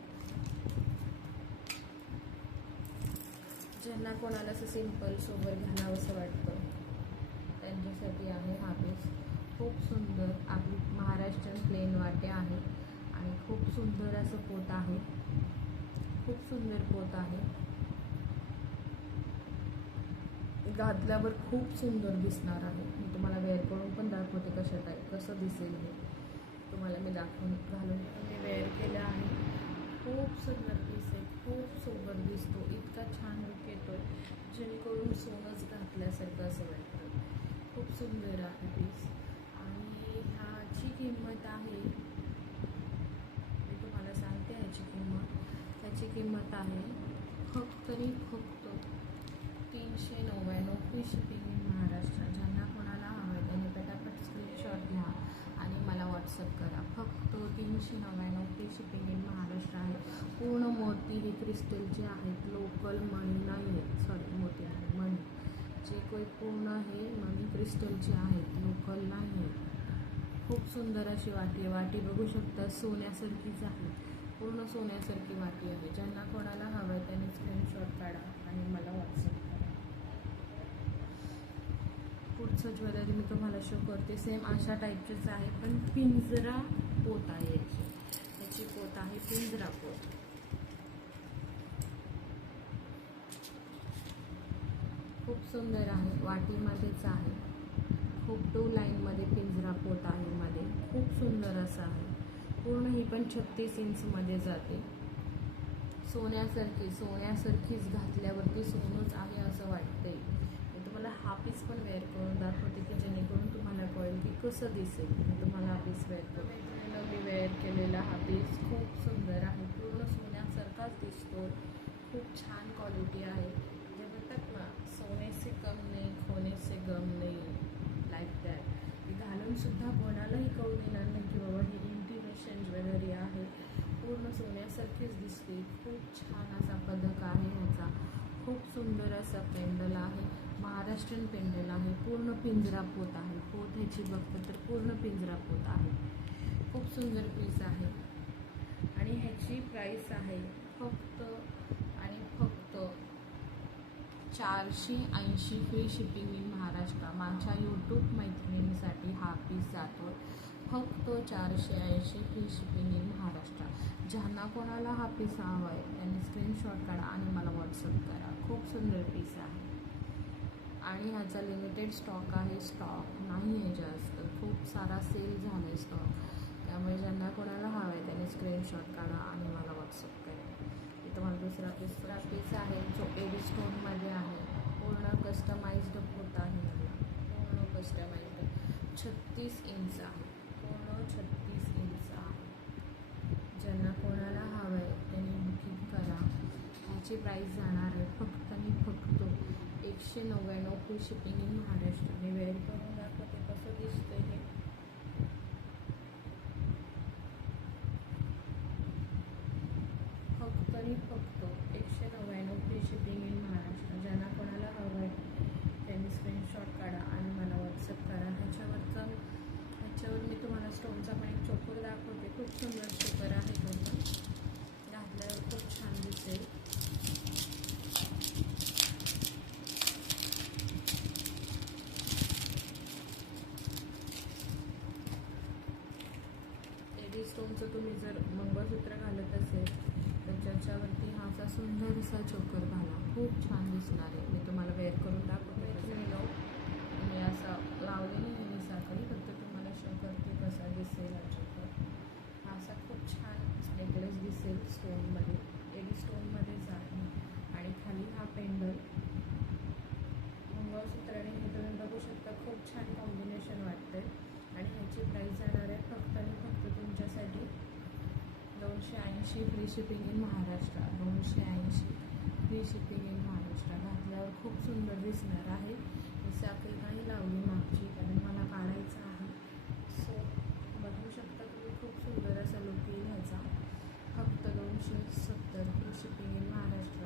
ज्यांना कोणाला असं सिम्पल सोबर घालावंसं वाटतं त्यांच्यासाठी आहे हा पीस. खूप सुंदर आपली महाराष्ट्रीयन प्लेन वाटे आहे आणि खूप सुंदर असं पोत आहे. खूप सुंदर पोत आहे. घातल्यावर खूप सुंदर दिसणार आहे. मी तुम्हाला वेअर करून पण दाखवते कसं दिसेल हे. तुम्हाला मी घालून मी वेअर केलं आहे. खूप सुंदर पीस आहे, खूप सोबर दिसतो, इतका छान लुक येतो जेणेकरून सोनंच घातल्यासारखं असं वाटतं. खूप सुंदर आहे पीस. आणि ह्याची किंमत आहे, मी तुम्हाला सांगते ह्याची किंमत आहे फक्त आणि फक्त 399 फ्री शिपिंग इन महाराष्ट्र. ज्यांना कोणाला हवं आहे त्यांनी पटापट स्क्रीनशॉट घ्या आणि मला व्हॉट्सअप करा. फक्त 399 फ्री शिपिंग इन महाराष्ट्र आहे. पूर्ण मोती हे क्रिस्टलचे आहेत, लोकल मणी नाही आहेत. सॉरी, मोती नाही, मणी जे काही पूर्ण हे मणी क्रिस्टलचे आहेत, लोकल नाही आहेत. खूप सुंदर अशी वाटी बघू शकता, सोन्यासारखीच आहे. पूर्ण सोन्यासारखी वाटी आहे. ज्यांना कोणाला हवं आहे त्यांनी स्क्रीनशॉट काढा आणि मला व्हॉट्सअप करा. पुढचं ज्वेलरी मी तुम्हाला शो करते. सेम अशा टाईपचेच आहे, पण पिंजरा पोत आहे याची पोत आहे पिंजरा पोत. खूप सुंदर आहे, वाटीमध्येच आहे. खूप 2 लाईनमध्ये पिंजरा पोत आहे मध्ये. खूप सुंदर असं आहे. पूर्ण ही पण 36 इंचमध्ये जाते. सोन्यासारखीच घातल्यावरती सोनंच आहे असं वाटतंय. मी तुम्हाला हा पीस पण वेअर करून दाखवते की जेणेकरून तुम्हाला कळेल की कसं दिसेल. मी तुम्हाला हा पीस वेअर करून मी वेअर केलेला हा पीस खूप सुंदर आहे. पूर्ण सोन्यासारखाच दिसतो. खूप छान क्वालिटी आहे. जे म्हणतात ना, सोने से कम नाही, खोने से गम नाही, लाईक दॅट. हे घालूनसुद्धा कोणालाही कळून येणार नाही की बाबा ही इंटिमेशन ज्वेलरी आहे. पूर्ण सोन्यासारखीच दिसते. खूप छान असा पदक आहे ह्याचा. खूप सुंदर असा पेंडल आहे. महाराष्ट्रीयन पेंडल आहे. पूर्ण पिंजरा पोत आहे. पोत ह्याची बघतं तर पूर्ण पिंजरा पोत आहे. खूप सुंदर पीस आहे. आणि ह्याची प्राईस आहे फक्त आणि फक्त 480 फ्री शिपिंग इन महाराष्ट्र. माझ्या यूट्यूब मैत्रिणींसाठी हा पीस जातो फक्त 480 फ्री शिपिंग इन महाराष्ट्र. ज्यांना कोणाला हा पीस हवा आहे त्यांनी स्क्रीनशॉट काढा आणि मला व्हॉट्सअप करा. खूप सुंदर पीस आहे आणि ह्याचा लिमिटेड स्टॉक आहे. स्टॉक नाही आहे जास्त, खूप सारा सेल झाला आहे स्टॉक. त्यामुळे ज्यांना कोणाला हवा आहे त्यांनी स्क्रीनशॉट काढा आणि मला व्हॉट्सअप करा. इथं मला दुसरा पीस आहे जो एडी स्टोनमध्ये आहे. पूर्ण कस्टमाइज्ड होत आहे. मला पूर्ण कस्टमाइज्ड 36 इंच आहे. पूर्ण 36 इंच आहे. ज्यांना कोणाला हवं आहे त्यांनी बुकिंग करा. ह्याची प्राईस जाणार आहे फक्त आणि फक्त 199 फ्री शिपिंग इन महाराष्ट्र. मी वेअर करून दाखवते कसं दिसतं हे. फक्त आणि फक्त 199 फ्री शिपिंग इन महाराष्ट्र. ज्यांना कोणाला हवं आहे त्यांनी स्क्रीनशॉट काढा आणि मला व्हॉट्सअप करा. ह्याच्यावर मी तुम्हाला स्टोनचा पण एक चोकर दाखवते. खूप सुंदर चोकर आहे तो पण. घातल्यावर खूप छान दिसेल. एडी स्टोनचं तुम्ही जर मंगळसूत्र घालत असेल तर त्याच्यावरती हा असा सुंदरसा चोकर घाला. खूप छान दिसणार आहे. मी तुम्हाला वेअर करून दाखवते. मी असा लावले नाही मी साखळी, फक्त तुम्हाला शो करते कसा दिसेल हा चोकर. हा असा खूप छान नेकलेस दिसेल स्टोनमध्ये. एडी स्टोनमध्येच आहे. आणि खाली हा पेंडल मंगळसूत्राने हे तुम्ही बघू शकता. खूप छान कॉम्बिनेशन वाटते. आणि ह्याची प्राईस जाणार आहे फक्त आणि फक्त तुमच्यासाठी 280 free shipping in Maharashtra. 280 free shipping in Maharashtra. घातल्यावर खूप सुंदर दिसणार आहे. मी साखळी नाही लावली मागची कारण मला काढायचं आहे. सो बघू शकता तुम्ही. खूप सुंदर असा लुक येईल ह्याचा. फक्त 270 फ्री शिपिंग इन महाराष्ट्र.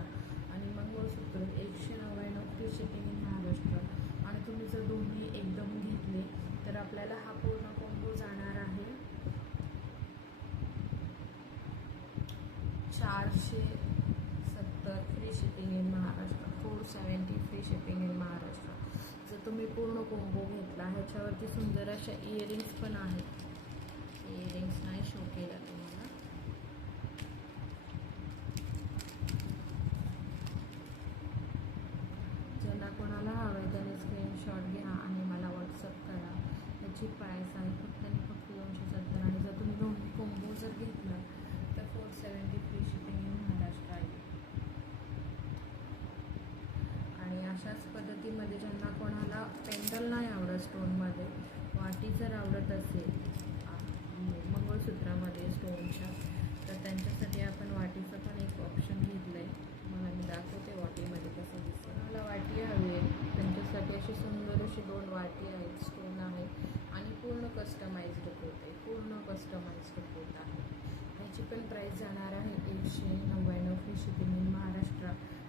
आणि मंगळसूत्र 199 फ्री शिपिंग इन महाराष्ट्र. आणि तुम्ही जर दोन्ही एकदम घेतले तर आपल्याला हा पूर्ण कॉम्बो जाणार आहे 470 free shipping in Maharashtra. 470 free shipping in Maharashtra. जर तुम्ही पूर्ण कॉम्बो घेतला. ह्याच्यावरती सुंदर अशा इयरिंग्स पण आहेत. इयरिंग्स नाही शो केला तुम्हाला. ज्यांना कोणाला हवं आहे त्याने स्क्रीनशॉट घ्या आणि मला व्हॉट्सअप करा. त्याची प्राईस आहे फक्त आणि फक्त 270. आणि जर तुम्ही दोन्ही कॉम्बो जर घेतला तर 470 फ्री शिपिंग इन महाराष्ट्र आहे. आणि अशाच पद्धतीमध्ये ज्यांना कोणाला पेंडल नाही आवडत स्टोनमध्ये, वाटी जर आवडत असेल मंगळसूत्रामध्ये स्टोनच्या, तर त्यांच्यासाठी आपण वाटीचं पण एक ऑप्शन घेतलं आहे. मला मी दाखवते वाटीमध्ये कसं दिसतं. मला वाटी हवी आहे त्यांच्यासाठी. अशी सुंदर अशी 2 वाटी आहेत. स्टोन आहे आणि पूर्ण कस्टमाइज्ड पोत आहे. पूर्ण कस्टमाइज्ड पोत आहे. ह्याची पण प्राईस जाणार आहे 199 फ्री शिपिंग इन महाराष्ट्र.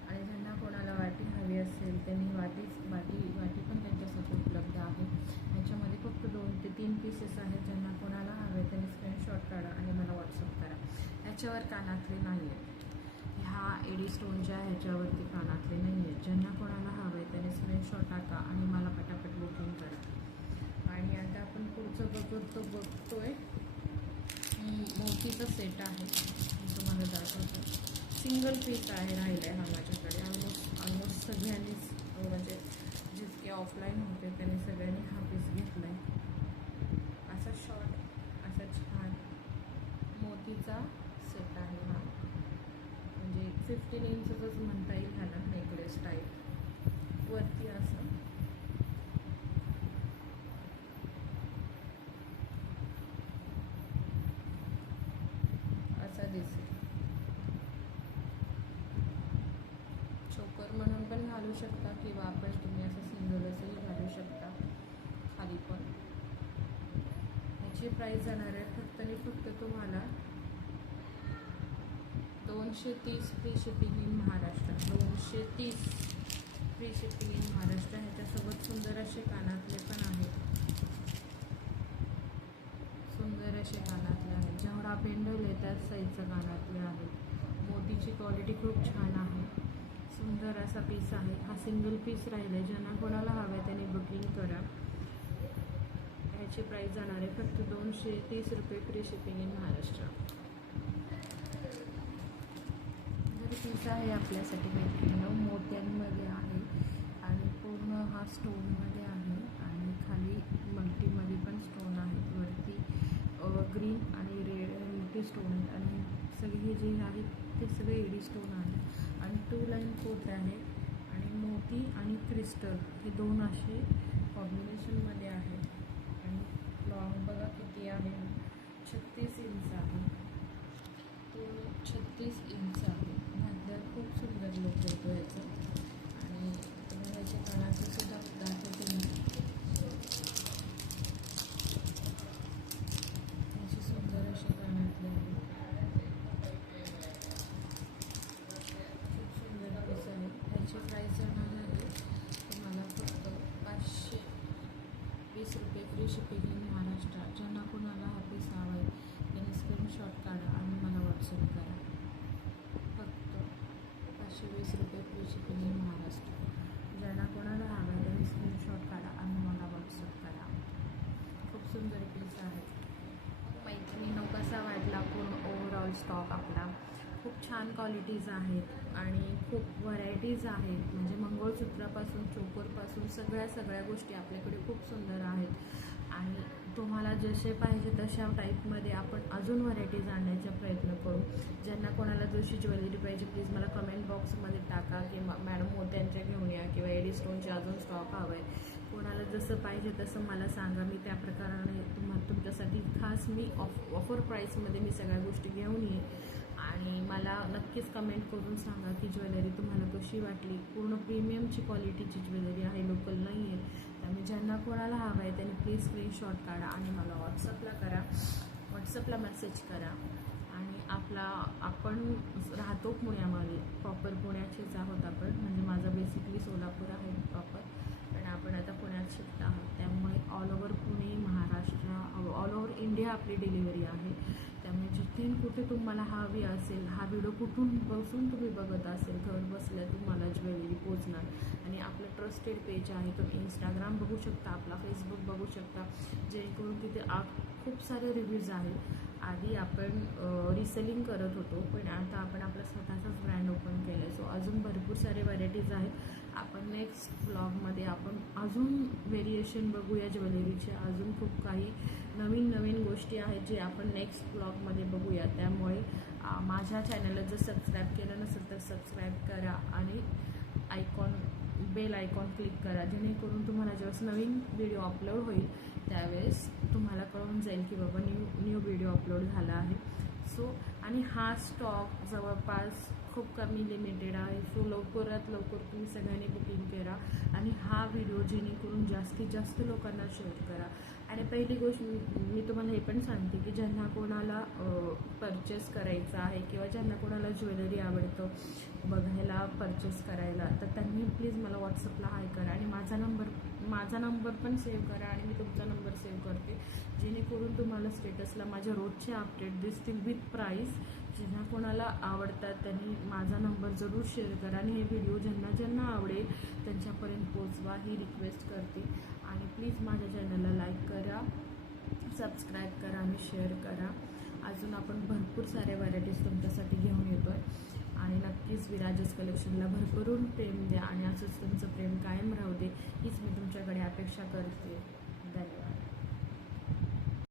आणि ज्यांना कोणाला वाटी हवी असेल त्यांनी वाटी पण त्यांच्यासाठी उपलब्ध आहे. ह्याच्यामध्ये फक्त 2 ते 3 पीसेस आहेत. ज्यांना कोणाला हवे त्यांनी स्क्रीनशॉट काढा आणि मला व्हॉट्सअप करा. ह्याच्यावर कानातले नाही आहेत. ह्या एडी स्टोनच्या ह्याच्यावरती कानातले नाही आहेत. ज्यांना कोणाला हवं आहे त्याने स्क्रीनशॉट टाका आणि मला पटापट बुकिंग करा. आणि आता आपण पुढचं बघतोय मोतीचा सेट आहे. मी तुम्हाला दाखवतो. सिंगल पीस आहे राहिला आहे हा माझ्याकडे. ऑलमोस्ट सगळ्यांनीच म्हणजे जितके ऑफलाईन होते त्यांनी सगळ्यांनी हा पीस घेतला आहे. असा शॉर्ट असा छान मोतीचा सेट आहे हा. म्हणजे 15 इंचच म्हणता येईल ह्याला. नेकलेस टाईप वरती असं शकता किंवा आपण तुम्ही असं सिंगल असंही घालू शकता खाली पण. ह्याची प्राईस जाणार आहे फक्त आणि फक्त तुम्हाला 230 free shipping in Maharashtra. 230 free shipping in Maharashtra. ह्याच्यासोबत सुंदर असे कानातले पण आहेत, सुंदर असे कानातले आहेत. जेवढा पेंडल आहे त्याच साईजचं कानातले आहेत. मोतीची क्वालिटी खूप छान आहे, सुंदर असा पीस आहे. हा सिंगल पीस राहिला आहे, ज्यांना कोणाला हवं आहे त्याने बुकिंग करा. ह्याची प्राईस जाणार आहे फक्त 230 रुपये free shipping in Maharashtra. Piece आहे आपल्यासाठी भेटलेलं मोत्यांमध्ये आहे आणि पूर्ण हा स्टोनमध्ये आहे आणि खाली मल्टीमध्ये पण स्टोन आहेत. वरती ग्रीन आणि रेड मोठी स्टोन आहेत आणि सगळे जे आहेत ते सगळे एडी स्टोन आहेत आणि 2 लाईन कोट आहे आणि मोती आणि क्रिस्टल हे 2 असे कॉम्बिनेशनमध्ये आहेत. आणि लॉंग बघा किती आहे, 36 इंच आहे, तो 36 इंच आहे. घातल्यावर खूप सुंदर लुक येतो ह्याचं. आणि तुम्ही ह्याच्या कानाचं सुद्धा दाखवते मी. ह्याची सुंदर अशी कानातले आहे, खूप सुंदर पीस आहे. ह्याची प्राईस जाणार आहे तुम्हाला फक्त 520 रुपये फ्री शिपिंग इन महाराष्ट्र. ज्यांना कोणाला हा पीस हवा आहे त्याने स्क्रीनशॉट काढा आणि मला व्हॉट्सअप करा. फक्त 520 रुपये फ्री शिपिंग इन महाराष्ट्र. ज्यांना कोणाला हवं आहे त्याने स्क्रीनशॉट काढा आणि मला व्हॉट्सअप करा. खूप सुंदर पीस आहे. मैत्रिणींनो कसा वाटला पूर्ण ओव्हरऑल स्टॉक आपला. खूप छान क्वालिटीज आहेत आणि खूप व्हरायटीज आहेत. म्हणजे मंगळसूत्रापासून चोकरपासून सगळ्या गोष्टी आपल्याकडे खूप सुंदर आहेत. आणि तुम्हाला जसे पाहिजे तशा टाईपमध्ये आपण अजून व्हरायटीज आणण्याचा प्रयत्न करू. ज्यांना कोणाला जशी ज्वेलरी पाहिजे प्लीज मला कमेंट बॉक्समध्ये टाका किंवा मॅडम मोत्यांच्या घेऊन या किंवा एडी स्टोनचे अजून स्टॉक हवं आहे. कोणाला जसं पाहिजे तसं मला सांगा, मी त्या प्रकाराने तुमच्यासाठी खास मी ऑफर प्राईसमध्ये मी सगळ्या गोष्टी घेऊन येईन. आणि मला नक्कीच कमेंट करून सांगा की ज्वेलरी तुम्हाला कशी वाटली. पूर्ण प्रीमियमची क्वालिटीची ज्वेलरी आहे, लोकल नाही आहे. त्यामुळे ज्यांना कोणाला हवं आहे त्यांनी प्लीज स्क्रीनशॉट काढा आणि मला व्हॉट्सअपला करा, व्हॉट्सअपला मेसेज करा. आणि आपण राहतो पुण्यामध्ये, प्रॉपर पुण्याचेच आहोत आपण. म्हणजे माझं बेसिकली सोलापूर आहे प्रॉपर, पण आपण आता पुण्यात शिफ्ट आहोत. त्यामुळे all over Pune, Maharashtra, all over India आपली डिलिव्हरी आहे. त्यामुळे जिथे कुठे तुम्हाला हवी असेल, हा व्हिडिओ कुठून बसून तुम्ही बघत असेल, घर बसल्या तुम्हाला ज्वेलरी पोचणार. आणि आपलं ट्रस्टेड पेज आहे, तुम्ही इंस्टाग्राम बघू शकता, आपला फेसबुक बघू शकता, जेणेकरून तिथे खूप सारे रिव्ह्यूज आहेत. आधी आपण रिसेलिंग करत होतो, पण आता आपण आपला स्वतःचाच ब्रँड ओपन केलं आहे. सो अजून भरपूर सारे व्हरायटीज आहेत. आपण नेक्स्ट ब्लॉगमध्ये आपण अजून व्हेरिएशन बघूया ज्वेलरीचे. अजून खूप काही नवीन गोष्टी आहेत जे आपण नेक्स्ट ब्लॉगमध्ये बघूया. त्यामुळे माझ्या चॅनलला जर सबस्क्राईब केलं नसेल तर सबस्क्राईब करा आणि बेल आयकॉन क्लिक करा, जेणेकरून तुम्हाला ज्यावेळेस नवीन व्हिडिओ अपलोड होईल त्यावेळेस तुम्हाला कळून जाईल की बाबा न्यू व्हिडिओ अपलोड झाला आहे. सो आणि हा स्टॉक जवळपास खूप कमी लिमिटेड आहे. सो लवकरात लवकर तुम्ही सगळ्यांनी बुकिंग करा आणि हा व्हिडिओ जेणेकरून जास्तीत जास्त लोकांना शेअर करा. आणि पहिली गोष्ट मी तुम्हाला हे पण सांगते की ज्यांना कोणाला परचेस करायचं आहे किंवा ज्यांना कोणाला ज्वेलरी आवडतं बघायला, परचेस करायला, तर त्यांनी प्लीज मला व्हॉट्सअपला हाय करा आणि माझा नंबर पण सेव्ह करा आणि मी तुमचा नंबर सेव्ह करते, जेणेकरून तुम्हाला स्टेटसला माझ्या रोजचे अपडेट दिसतील विथ प्राईस. ज्यांना कोणाला आवडतात त्यांनी माझा नंबर जरूर शेअर करा आणि हे व्हिडिओ ज्यांना आवडेल त्यांच्यापर्यंत पोचवा ही रिक्वेस्ट करते. आणि प्लीज माझ्या चॅनलला लाईक करा, सबस्क्राईब करा आणि शेअर करा. अजून आपण भरपूर साऱ्या व्हरायटीज तुमच्यासाठी घेऊन येतो आहे. आणि नक्कीच विराजस कलेक्शनला भरभरून प्रेम द्या आणि असंच तुमचं प्रेम कायम राहू दे हीच मी तुमच्याकडे अपेक्षा करते.